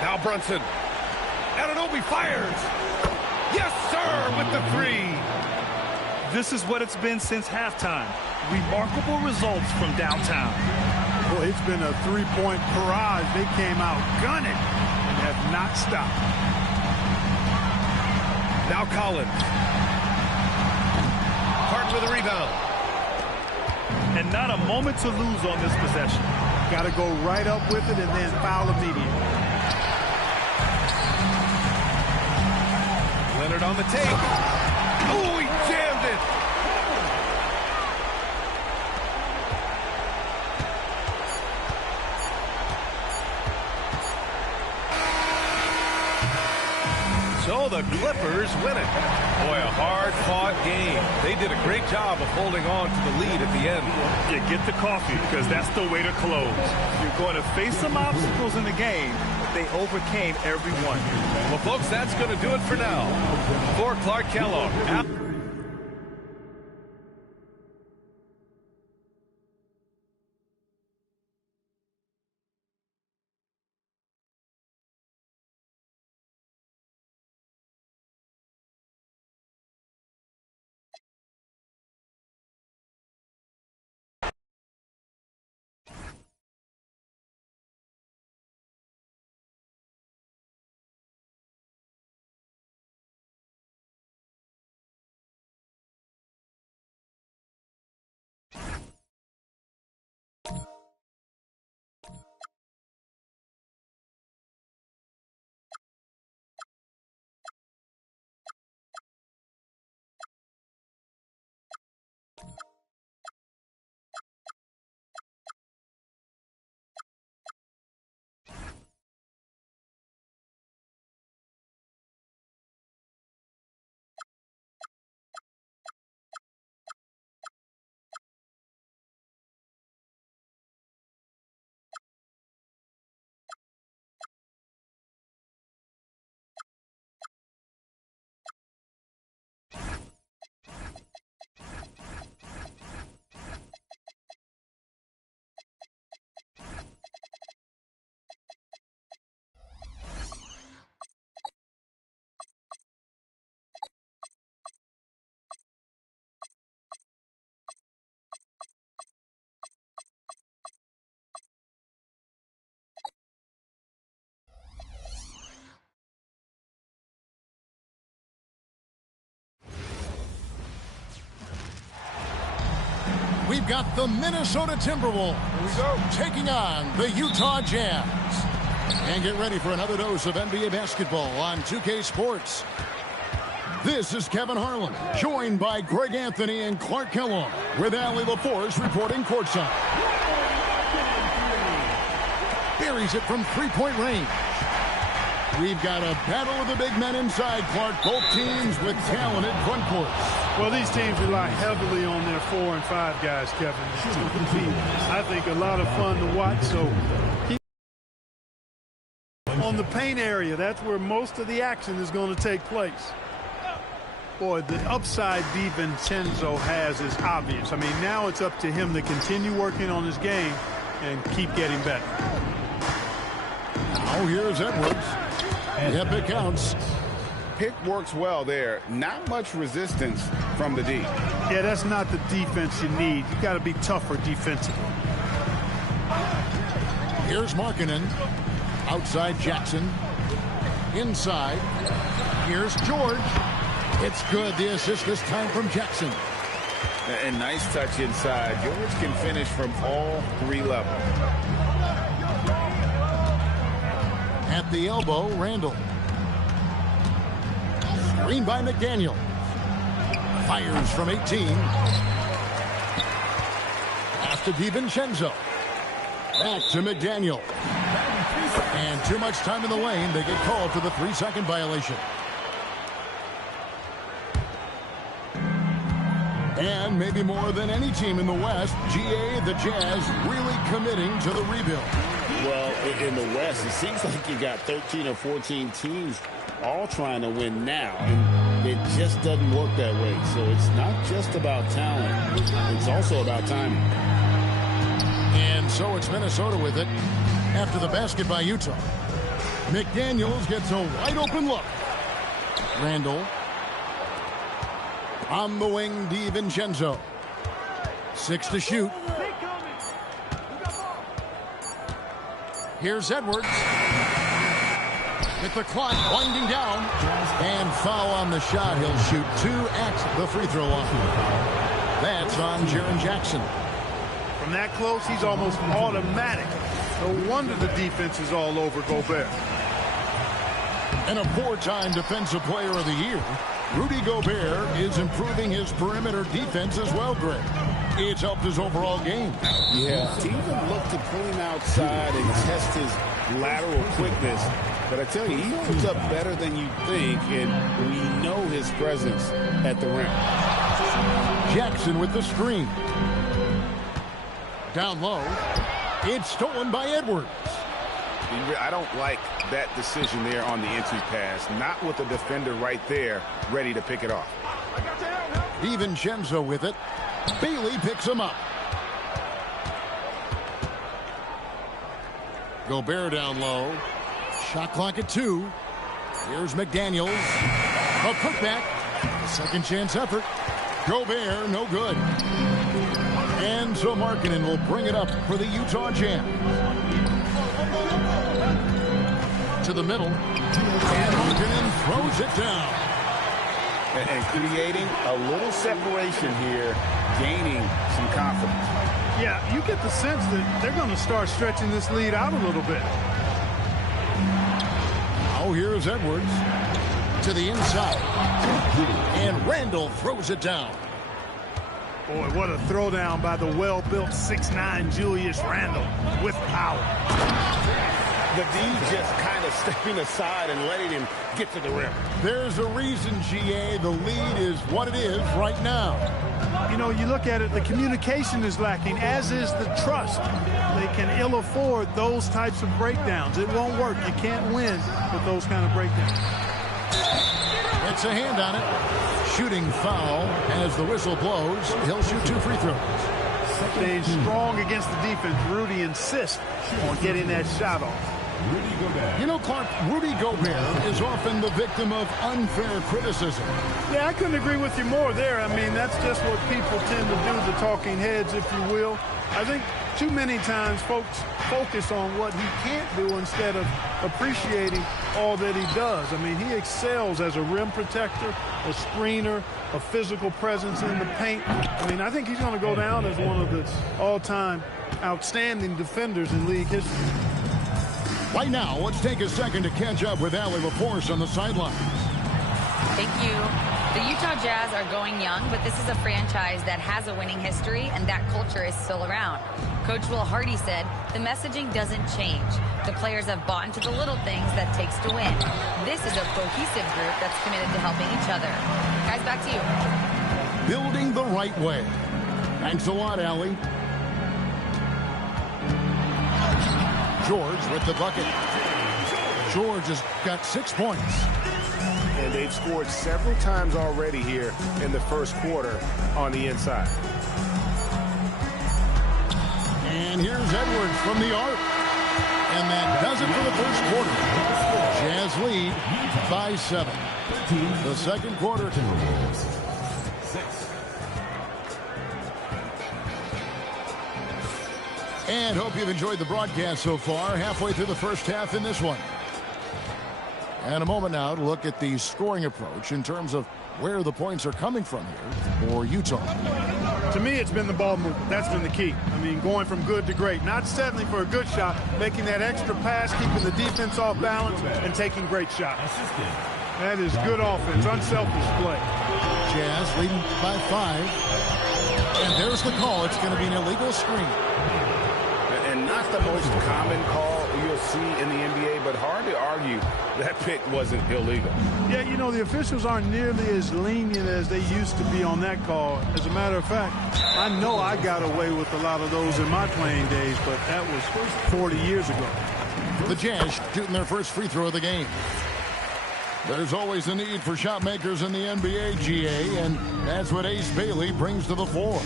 Now Brunson. Anunoby fires. Yes, sir, with the 3. This is what it's been since halftime. Remarkable results from downtown. Well, it's been a three-point barrage. They came out gunning and have not stopped. Now Collins. Harden with a rebound. And not a moment to lose on this possession. Got to go right up with it and then foul immediately. Leonard on the take. Oh, he jammed it. So the Clippers win it. Boy, a hard-fought game. They did a great job of holding on to the lead at the end. Yeah, get the coffee, because that's the way to close. You're going to face some obstacles in the game, but they overcame every one. Well, folks, that's going to do it for now. For Clark Kellogg. We've got the Minnesota Timberwolves taking on the Utah Jazz. And get ready for another dose of NBA basketball on 2K Sports. This is Kevin Harlan, joined by Greg Anthony and Clark Kellogg, with Allie LaForce reporting courtside. Buries it from three-point range. We've got a battle of the big men inside, Clark. Both teams with talented front courts. Well, these teams rely heavily on their 4 and 5 guys, Kevin, to compete. I think a lot of fun to watch. So on the paint area, that's where most of the action is going to take place. Boy, the upside DiVincenzo has is obvious. I mean, now it's up to him to continue working on his game and keep getting better. Now here's Edwards. Yep, it counts. Pick works well there. Not much resistance from the D. Yeah, that's not the defense you need. You got to be tougher defensively. Here's Markkanen. Outside Jackson. Inside. Here's George. It's good. The assist this time from Jackson. And nice touch inside. George can finish from all 3 levels. At the elbow, Randall. Screen by McDaniel. Fires from 18. Pass to DiVincenzo. Back to McDaniel. And too much time in the lane. They get called for the 3-second violation. And maybe more than any team in the West, GA, the Jazz, really committing to the rebuild. Well, in the West, it seems like you got 13 or 14 teams all trying to win now. And it just doesn't work that way. So it's not just about talent. It's also about timing. And so it's Minnesota with it after the basket by Utah. McDaniels gets a wide open look. Randall. On the wing, DiVincenzo. 6 to shoot. Here's Edwards. With the clock winding down. And foul on the shot. He'll shoot 2 at the free throw line. That's on Jaren Jackson. From that close, he's almost automatic. No wonder the defense is all over Gobert. And a 4-time Defensive Player of the Year, Rudy Gobert is improving his perimeter defense as well, Greg. It's helped his overall game. Yeah, teams have looked to pull him outside and test his lateral quickness. But I tell you, he holds up better than you think, and we know his presence at the rim. Jackson with the screen. Down low. It's stolen by Edwards. I don't like that decision there on the entry pass. Not with the defender right there ready to pick it off. DiVincenzo with it. Bailey picks him up. Gobert down low. Shot clock at 2. Here's McDaniels. A putback. Second chance effort. Gobert, no good. And so Markkanen will bring it up for the Utah Jazz. To the middle. And Markkanen throws it down. And creating a little separation here, gaining some confidence. Yeah, you get the sense that they're going to start stretching this lead out a little bit. Oh, here's Edwards. To the inside. And Randall throws it down. Boy, what a throwdown by the well-built 6'9" Julius Randle with power. The D just kind of stepping aside and letting him get to the rim. There's a reason, GA, the lead is what it is right now. You know, you look at it, the communication is lacking, as is the trust. They can ill afford those types of breakdowns. It won't work. You can't win with those kind of breakdowns. It's a hand on it. Shooting foul as the whistle blows. He'll shoot 2 free throws. Staying strong against the defense. Rudy insists on getting that shot off. You know, Clark, Rudy Gobert is often the victim of unfair criticism. Yeah, I couldn't agree with you more there. I mean, that's just what people tend to do, the talking heads, if you will. I think too many times folks focus on what he can't do instead of appreciating all that he does. I mean, he excels as a rim protector, a screener, a physical presence in the paint. I mean, I think he's going to go down as one of the all-time outstanding defenders in league history. Right now, let's take a second to catch up with Allie LaForce on the sideline. Thank you. The Utah Jazz are going young, but this is a franchise that has a winning history, and that culture is still around. Coach Will Hardy said, the messaging doesn't change. The players have bought into the little things that takes to win. This is a cohesive group that's committed to helping each other. Guys, back to you. Building the right way. Thanks a lot, Allie. George with the bucket. George has got 6 points. And they've scored several times already here in the first quarter on the inside. And here's Edwards from the arc. And that does it for the first quarter. Jazz lead by 7. The second quarter. And hope you've enjoyed the broadcast so far. Halfway through the first half in this one. And a moment now to look at the scoring approach in terms of where the points are coming from here for Utah. To me, it's been the ball movement. That's been the key. I mean, going from good to great. Not settling for a good shot, making that extra pass, keeping the defense off balance, and taking great shots. That is good offense, unselfish play. Jazz leading by 5. And there's the call. It's going to be an illegal screen. And not the most common call you'll see in the NBA, but hard to argue that pick wasn't illegal. Yeah, you know, the officials aren't nearly as lenient as they used to be on that call. As a matter of fact, I know I got away with a lot of those in my playing days, but that was 40 years ago. The Jazz shooting their first free throw of the game. There's always a need for shot makers in the NBA, GA, and that's what Ace Bailey brings to the fore.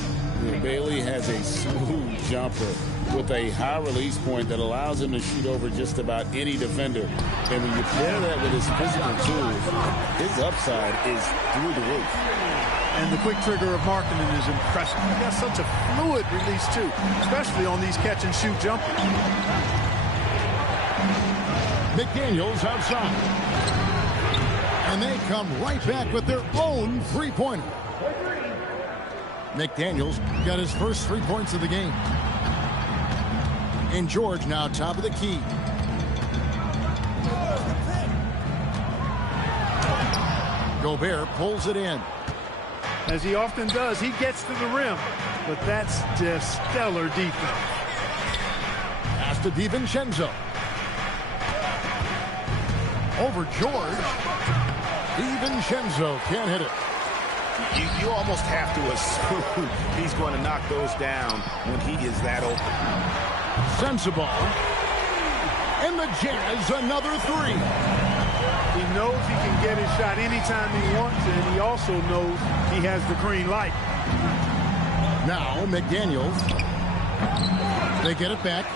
Yeah, Bailey has a smooth jumper with a high release point that allows him to shoot over just about any defender. And when you pair that with his physical tools, his upside is through the roof. And the quick trigger of marketing is impressive. He got such a fluid release, too, especially on these catch-and-shoot jumpers. McDaniels outside. And they come right back with their own three-pointer. McDaniels got his first 3 points of the game. And George now top of the key. Gobert pulls it in. As he often does, he gets to the rim. But that's just stellar defense. Pass to DiVincenzo. Over George. DiVincenzo can't hit it. You almost have to assume he's going to knock those down when he is that open. Sensible. And the Jazz, another 3. He knows he can get his shot anytime he wants, and he also knows he has the green light. Now McDaniels. They get it back.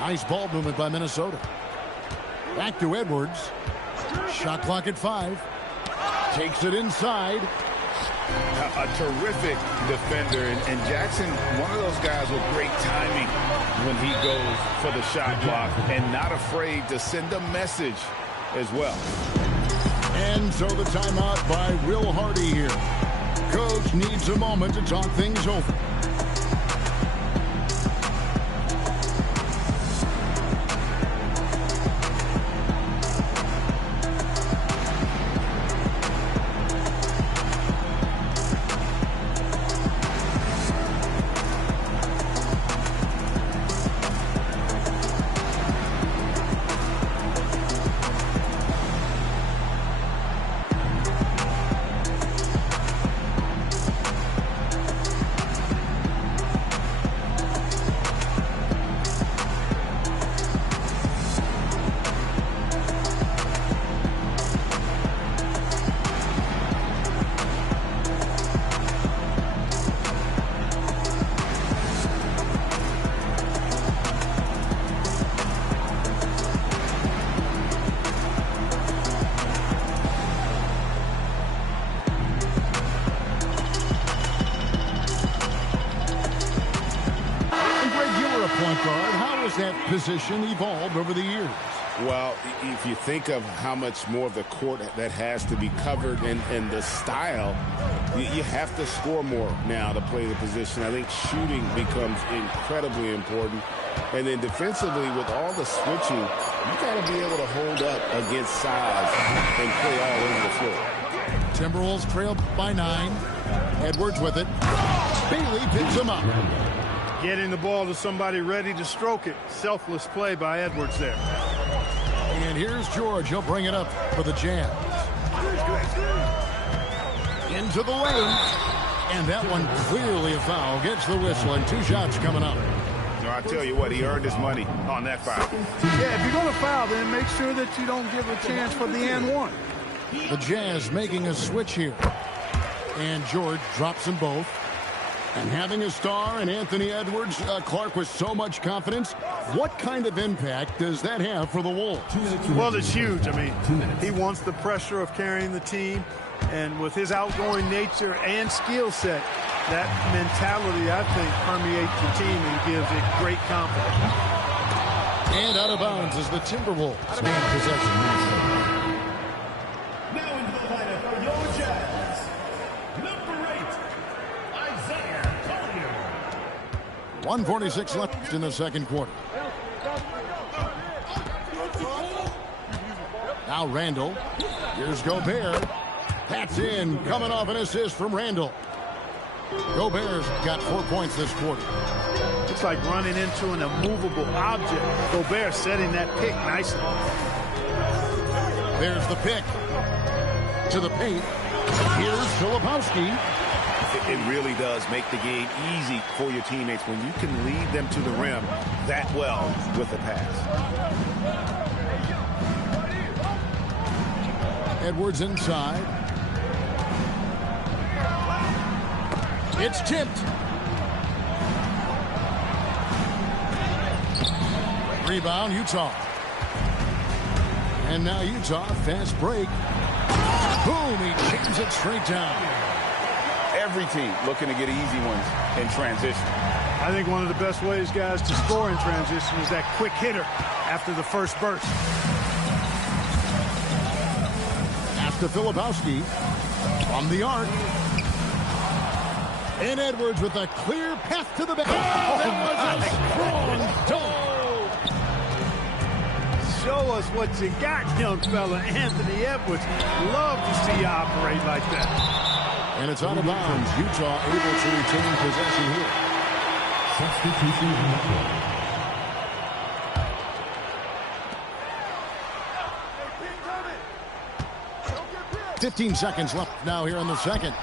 Nice ball movement by Minnesota. Back to Edwards. Shot clock at 5. Takes it inside. A terrific defender, and Jackson, one of those guys with great timing when he goes for the shot block and not afraid to send a message as well. And so the timeout by Will Hardy here. Coach needs a moment to talk things over. Position evolved over the years. Well, if you think of how much more of the court that has to be covered and the style, you have to score more now to play the position. I think shooting becomes incredibly important. And then defensively, with all the switching, you got to be able to hold up against size and play all over the floor. Timberwolves trail by 9. Edwards with it. Bailey picks him up. Getting the ball to somebody ready to stroke it. Selfless play by Edwards there. And here's George. He'll bring it up for the Jazz. Into the lane. And that one clearly a foul. Gets the whistle, and 2 shots coming up. No, I tell you what, he earned his money on that foul. Yeah, if you're going to foul, then make sure that you don't give a chance for the and one. The Jazz making a switch here. And George drops them both. And having a star in Anthony Edwards, Clark, with so much confidence, what kind of impact does that have for the Wolves? Well, it's huge. I mean, he wants the pressure of carrying the team. And with his outgoing nature and skill set, that mentality, I think, permeates the team and gives it great confidence. And out of bounds is the Timberwolves. Man possession. Now into the lineup for your Jazz. Number 8, Isaiah Collier. 1:46 left in the second quarter. Now Randall. Here's Gobert. That's in. Coming off an assist from Randall. Gobert's got 4 points this quarter. It's like running into an immovable object. Gobert setting that pick nicely. There's the pick. To the paint. Here's Filipowski. It really does make the game easy for your teammates when you can lead them to the rim that well with a pass. Edwards inside. It's tipped. Rebound, Utah. And now Utah, fast break. Boom, he jams it straight down. Every team looking to get easy ones in transition. I think one of the best ways, guys, to score in transition is that quick hitter after the first burst. After Filipowski from the arc. And Edwards with a clear path to the back. That was a strong dunk. Show us what you got, young fella. Anthony Edwards. Love to see you operate like that. And it's out of bounds. Utah able to retain possession here. Substitution made. 15 seconds left now here in the second.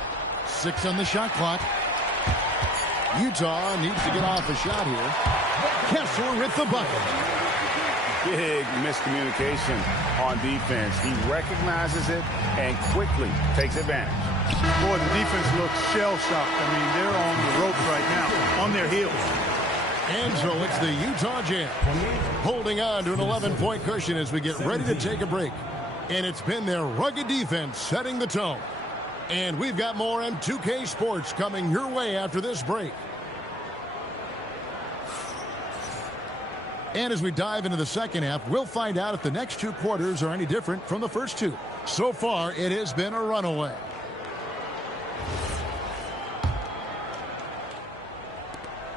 6 on the shot clock. Utah needs to get off a shot here. Kessler with the bucket. Big miscommunication on defense. He recognizes it and quickly takes advantage. Boy, the defense looks shell-shocked. I mean, they're on the ropes right now, on their heels. And so it's the Utah Jazz holding on to an 11-point cushion as we get ready to take a break. And it's been their rugged defense setting the tone. And we've got more on 2K Sports coming your way after this break. And as we dive into the second half, we'll find out if the next 2 quarters are any different from the first 2. So far, it has been a runaway.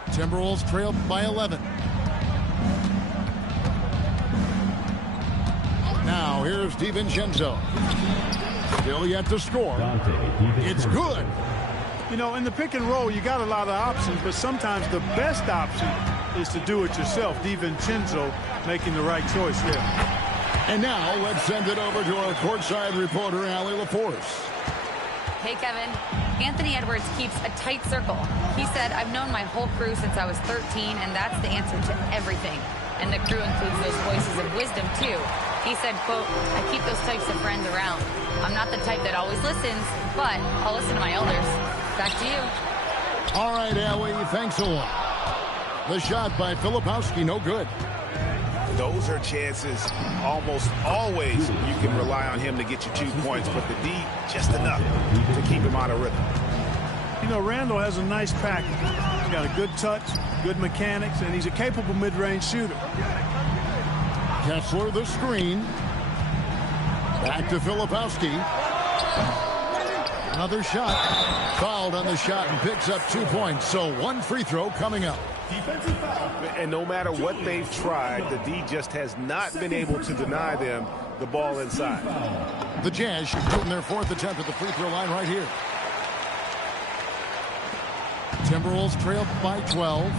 Timberwolves trailed by 11. Now here's DiVincenzo. Still yet to score. It's good. You know, in the pick and roll, you got a lot of options, but sometimes the best option is to do it yourself. DiVincenzo making the right choice there. And now let's send it over to our courtside reporter, Allie LaForce. Hey, Kevin. Anthony Edwards keeps a tight circle. He said, I've known my whole crew since I was 13, and that's the answer to everything. And the crew includes those voices of wisdom, too. He said, quote, I keep those types of friends around. I'm not the type that always listens, but I'll listen to my elders. Back to you. All right, Allie, thanks a lot. The shot by Filipowski, no good. Those are chances almost always you can rely on him to get you 2 points, but the D just enough to keep him out of rhythm. You know, Randall has a nice package. He's got a good touch, good mechanics, and he's a capable mid-range shooter. Kessler the screen. Back to Filipowski. Another shot. Fouled on the shot and picks up 2 points. So 1 free throw coming up. Defensive foul. And no matter what they've tried, the D just has not been able to deny them the ball inside. The Jazz shooting their 4th attempt at the free throw line right here. Timberwolves trail by 12.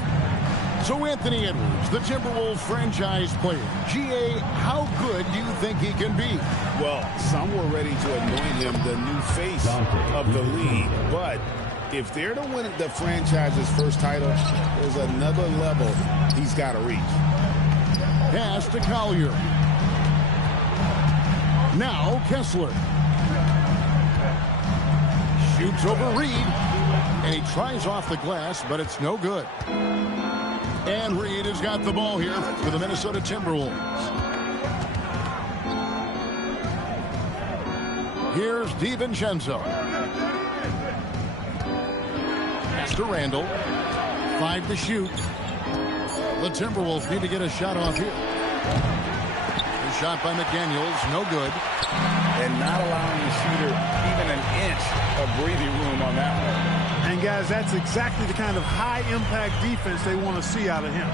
So Anthony Edwards, the Timberwolves franchise player. GA, how good do you think he can be? Well, some were ready to anoint him the new face of the league, but if they're to win the franchise's first title, there's another level he's got to reach. Pass to Collier. Now Kessler. Shoots over Reed. And he tries off the glass, but it's no good. And Reed has got the ball here for the Minnesota Timberwolves. Here's DiVincenzo. Pass to Randall. 5 to shoot. The Timberwolves need to get a shot off here. The shot by McDaniels, no good. And not allowing the shooter even an inch of breathing room on that one. And guys, that's exactly the kind of high-impact defense they want to see out of him.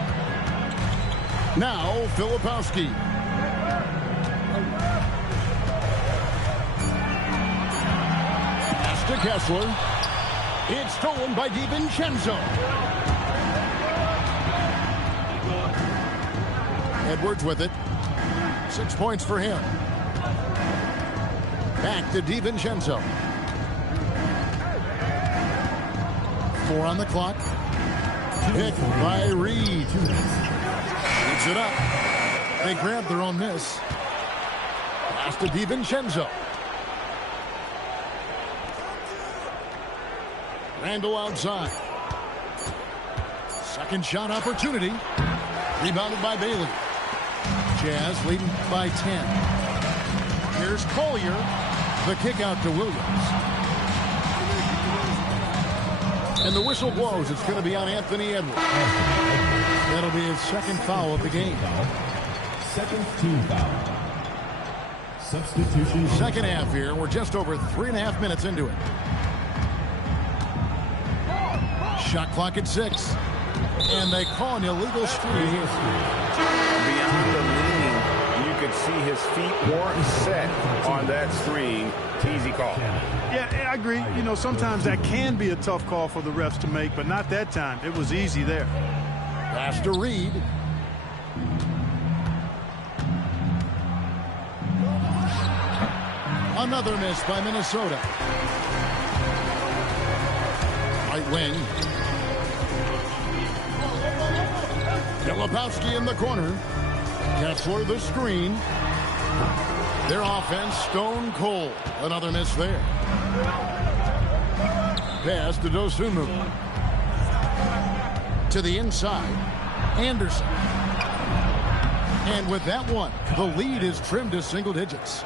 Now, Filipowski. Pass to Kessler. It's stolen by DiVincenzo. Edwards with it. 6 points for him. Back to DiVincenzo. 4 on the clock. Picked by Reed. Leads it up. They grab their own miss. Pass to DiVincenzo. Randall outside. Second shot opportunity. Rebounded by Bailey. Jazz leading by 10. Here's Collier. The kick out to Williams. And the whistle blows. It's going to be on Anthony Edwards. That'll be his second foul of the game. Second team foul. Substitution. Second half here. We're just over 3.5 minutes into it. Shot clock at 6. And they call an illegal screen. Beyond the lean, you could see his feet weren't set on that screen. Easy call. Yeah, I agree. You know, sometimes that can be a tough call for the refs to make, but not that time. It was easy there. Pass to Reed. Another miss by Minnesota. Right wing. Filipowski in the corner. Kessler the screen. Their offense stone cold. Another miss there. Pass to Dosunmu. To the inside. Anderson. And with that one, the lead is trimmed to single digits.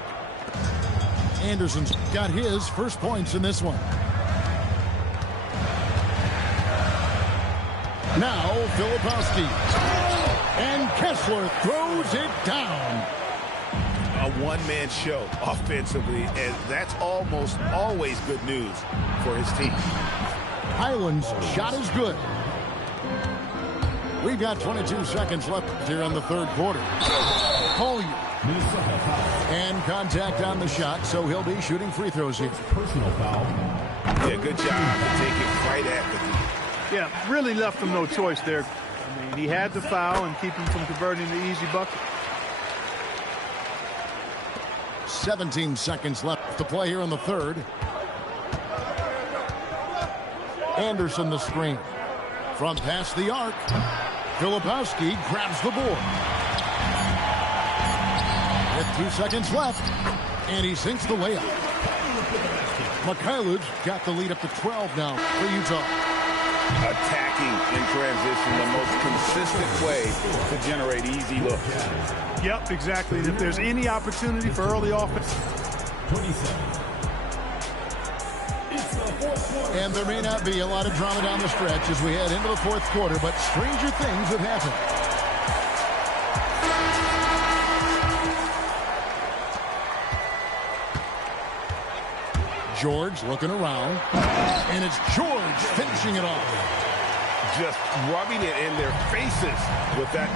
Anderson's got his first points in this one. Now, Filipowski. And Kessler throws it down. A one-man show offensively, and that's almost always good news for his team. Highland's shot is good. We've got 22 seconds left here in the third quarter. Collier. And contact on the shot, so he'll be shooting free throws here. Personal foul. Yeah, good job to take it right at the D. Yeah, really left him no choice there. I mean, he had to foul and keep him from converting the easy bucket. 17 seconds left to play here in the third. Anderson the screen. From past the arc, Filipowski grabs the board. With 2 seconds left, and he sinks the layup. Mikhailovich got the lead up to 12 now for Utah. Attacking in transition, the most consistent way to generate easy looks. Yep, exactly. And if there's any opportunity for early offense. 27. It's the fourth quarter. And there may not be a lot of drama down the stretch as we head into the fourth quarter, but stranger things have happened. George looking around, and it's George finishing it off. Just rubbing it in their faces with that.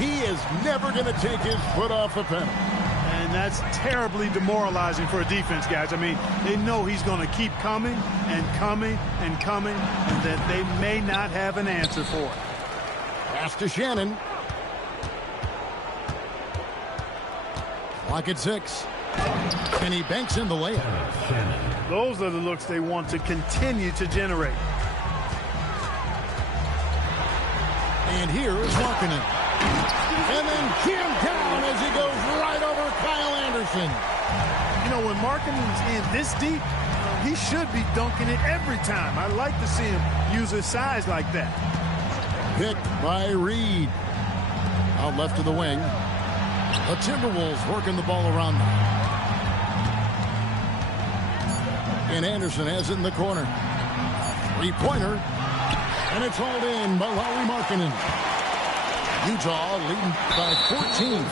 He is never going to take his foot off the pedal. And that's terribly demoralizing for a defense, guys. I mean, they know he's going to keep coming and coming and coming, and that they may not have an answer for it. Pass to Shannon. Clock at 6. And he banks in the layup. Those are the looks they want to continue to generate. And here is Markkanen. And then jammed down as he goes right over Kyle Anderson. You know, when Markkanen's in this deep, he should be dunking it every time. I like to see him use his size like that. Picked by Reed. Out left to the wing. The Timberwolves working the ball around them. And Anderson has it in the corner. Three-pointer. And it's hauled in by Lauri Markkanen. Utah leading by 14.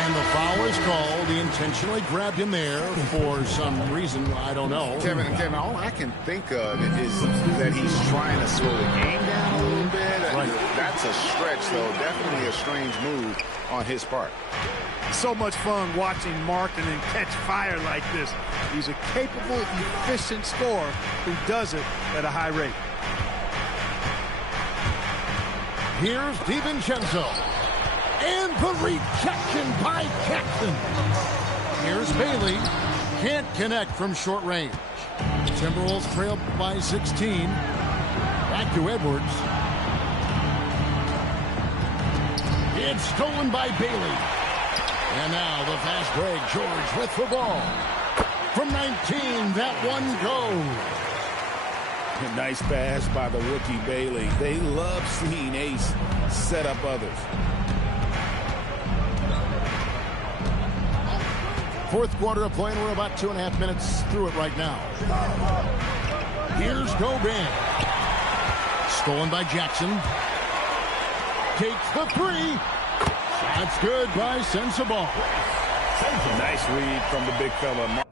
And the foul is called. He intentionally grabbed him there for some reason. I don't know. Kevin, all I can think of is that he's trying to slow the game down a little bit. Right. That's a stretch, though. Definitely a strange move on his part. So much fun watching Markkanen catch fire like this. He's a capable, efficient scorer who does it at a high rate. Here's DiVincenzo. And the rejection by Jackson. Here's Bailey. Can't connect from short range. Timberwolves trail by 16. Back to Edwards. It's stolen by Bailey. And now the fast break. George with the ball. From 19, that one goes. A nice pass by the rookie Bailey. They love seeing Ace set up others. Fourth quarter of play, and we're about 2.5 minutes through it right now. Here's Gobert. Stolen by Jackson. Takes the three. That's good by Sensabaugh. Nice read from the big fella.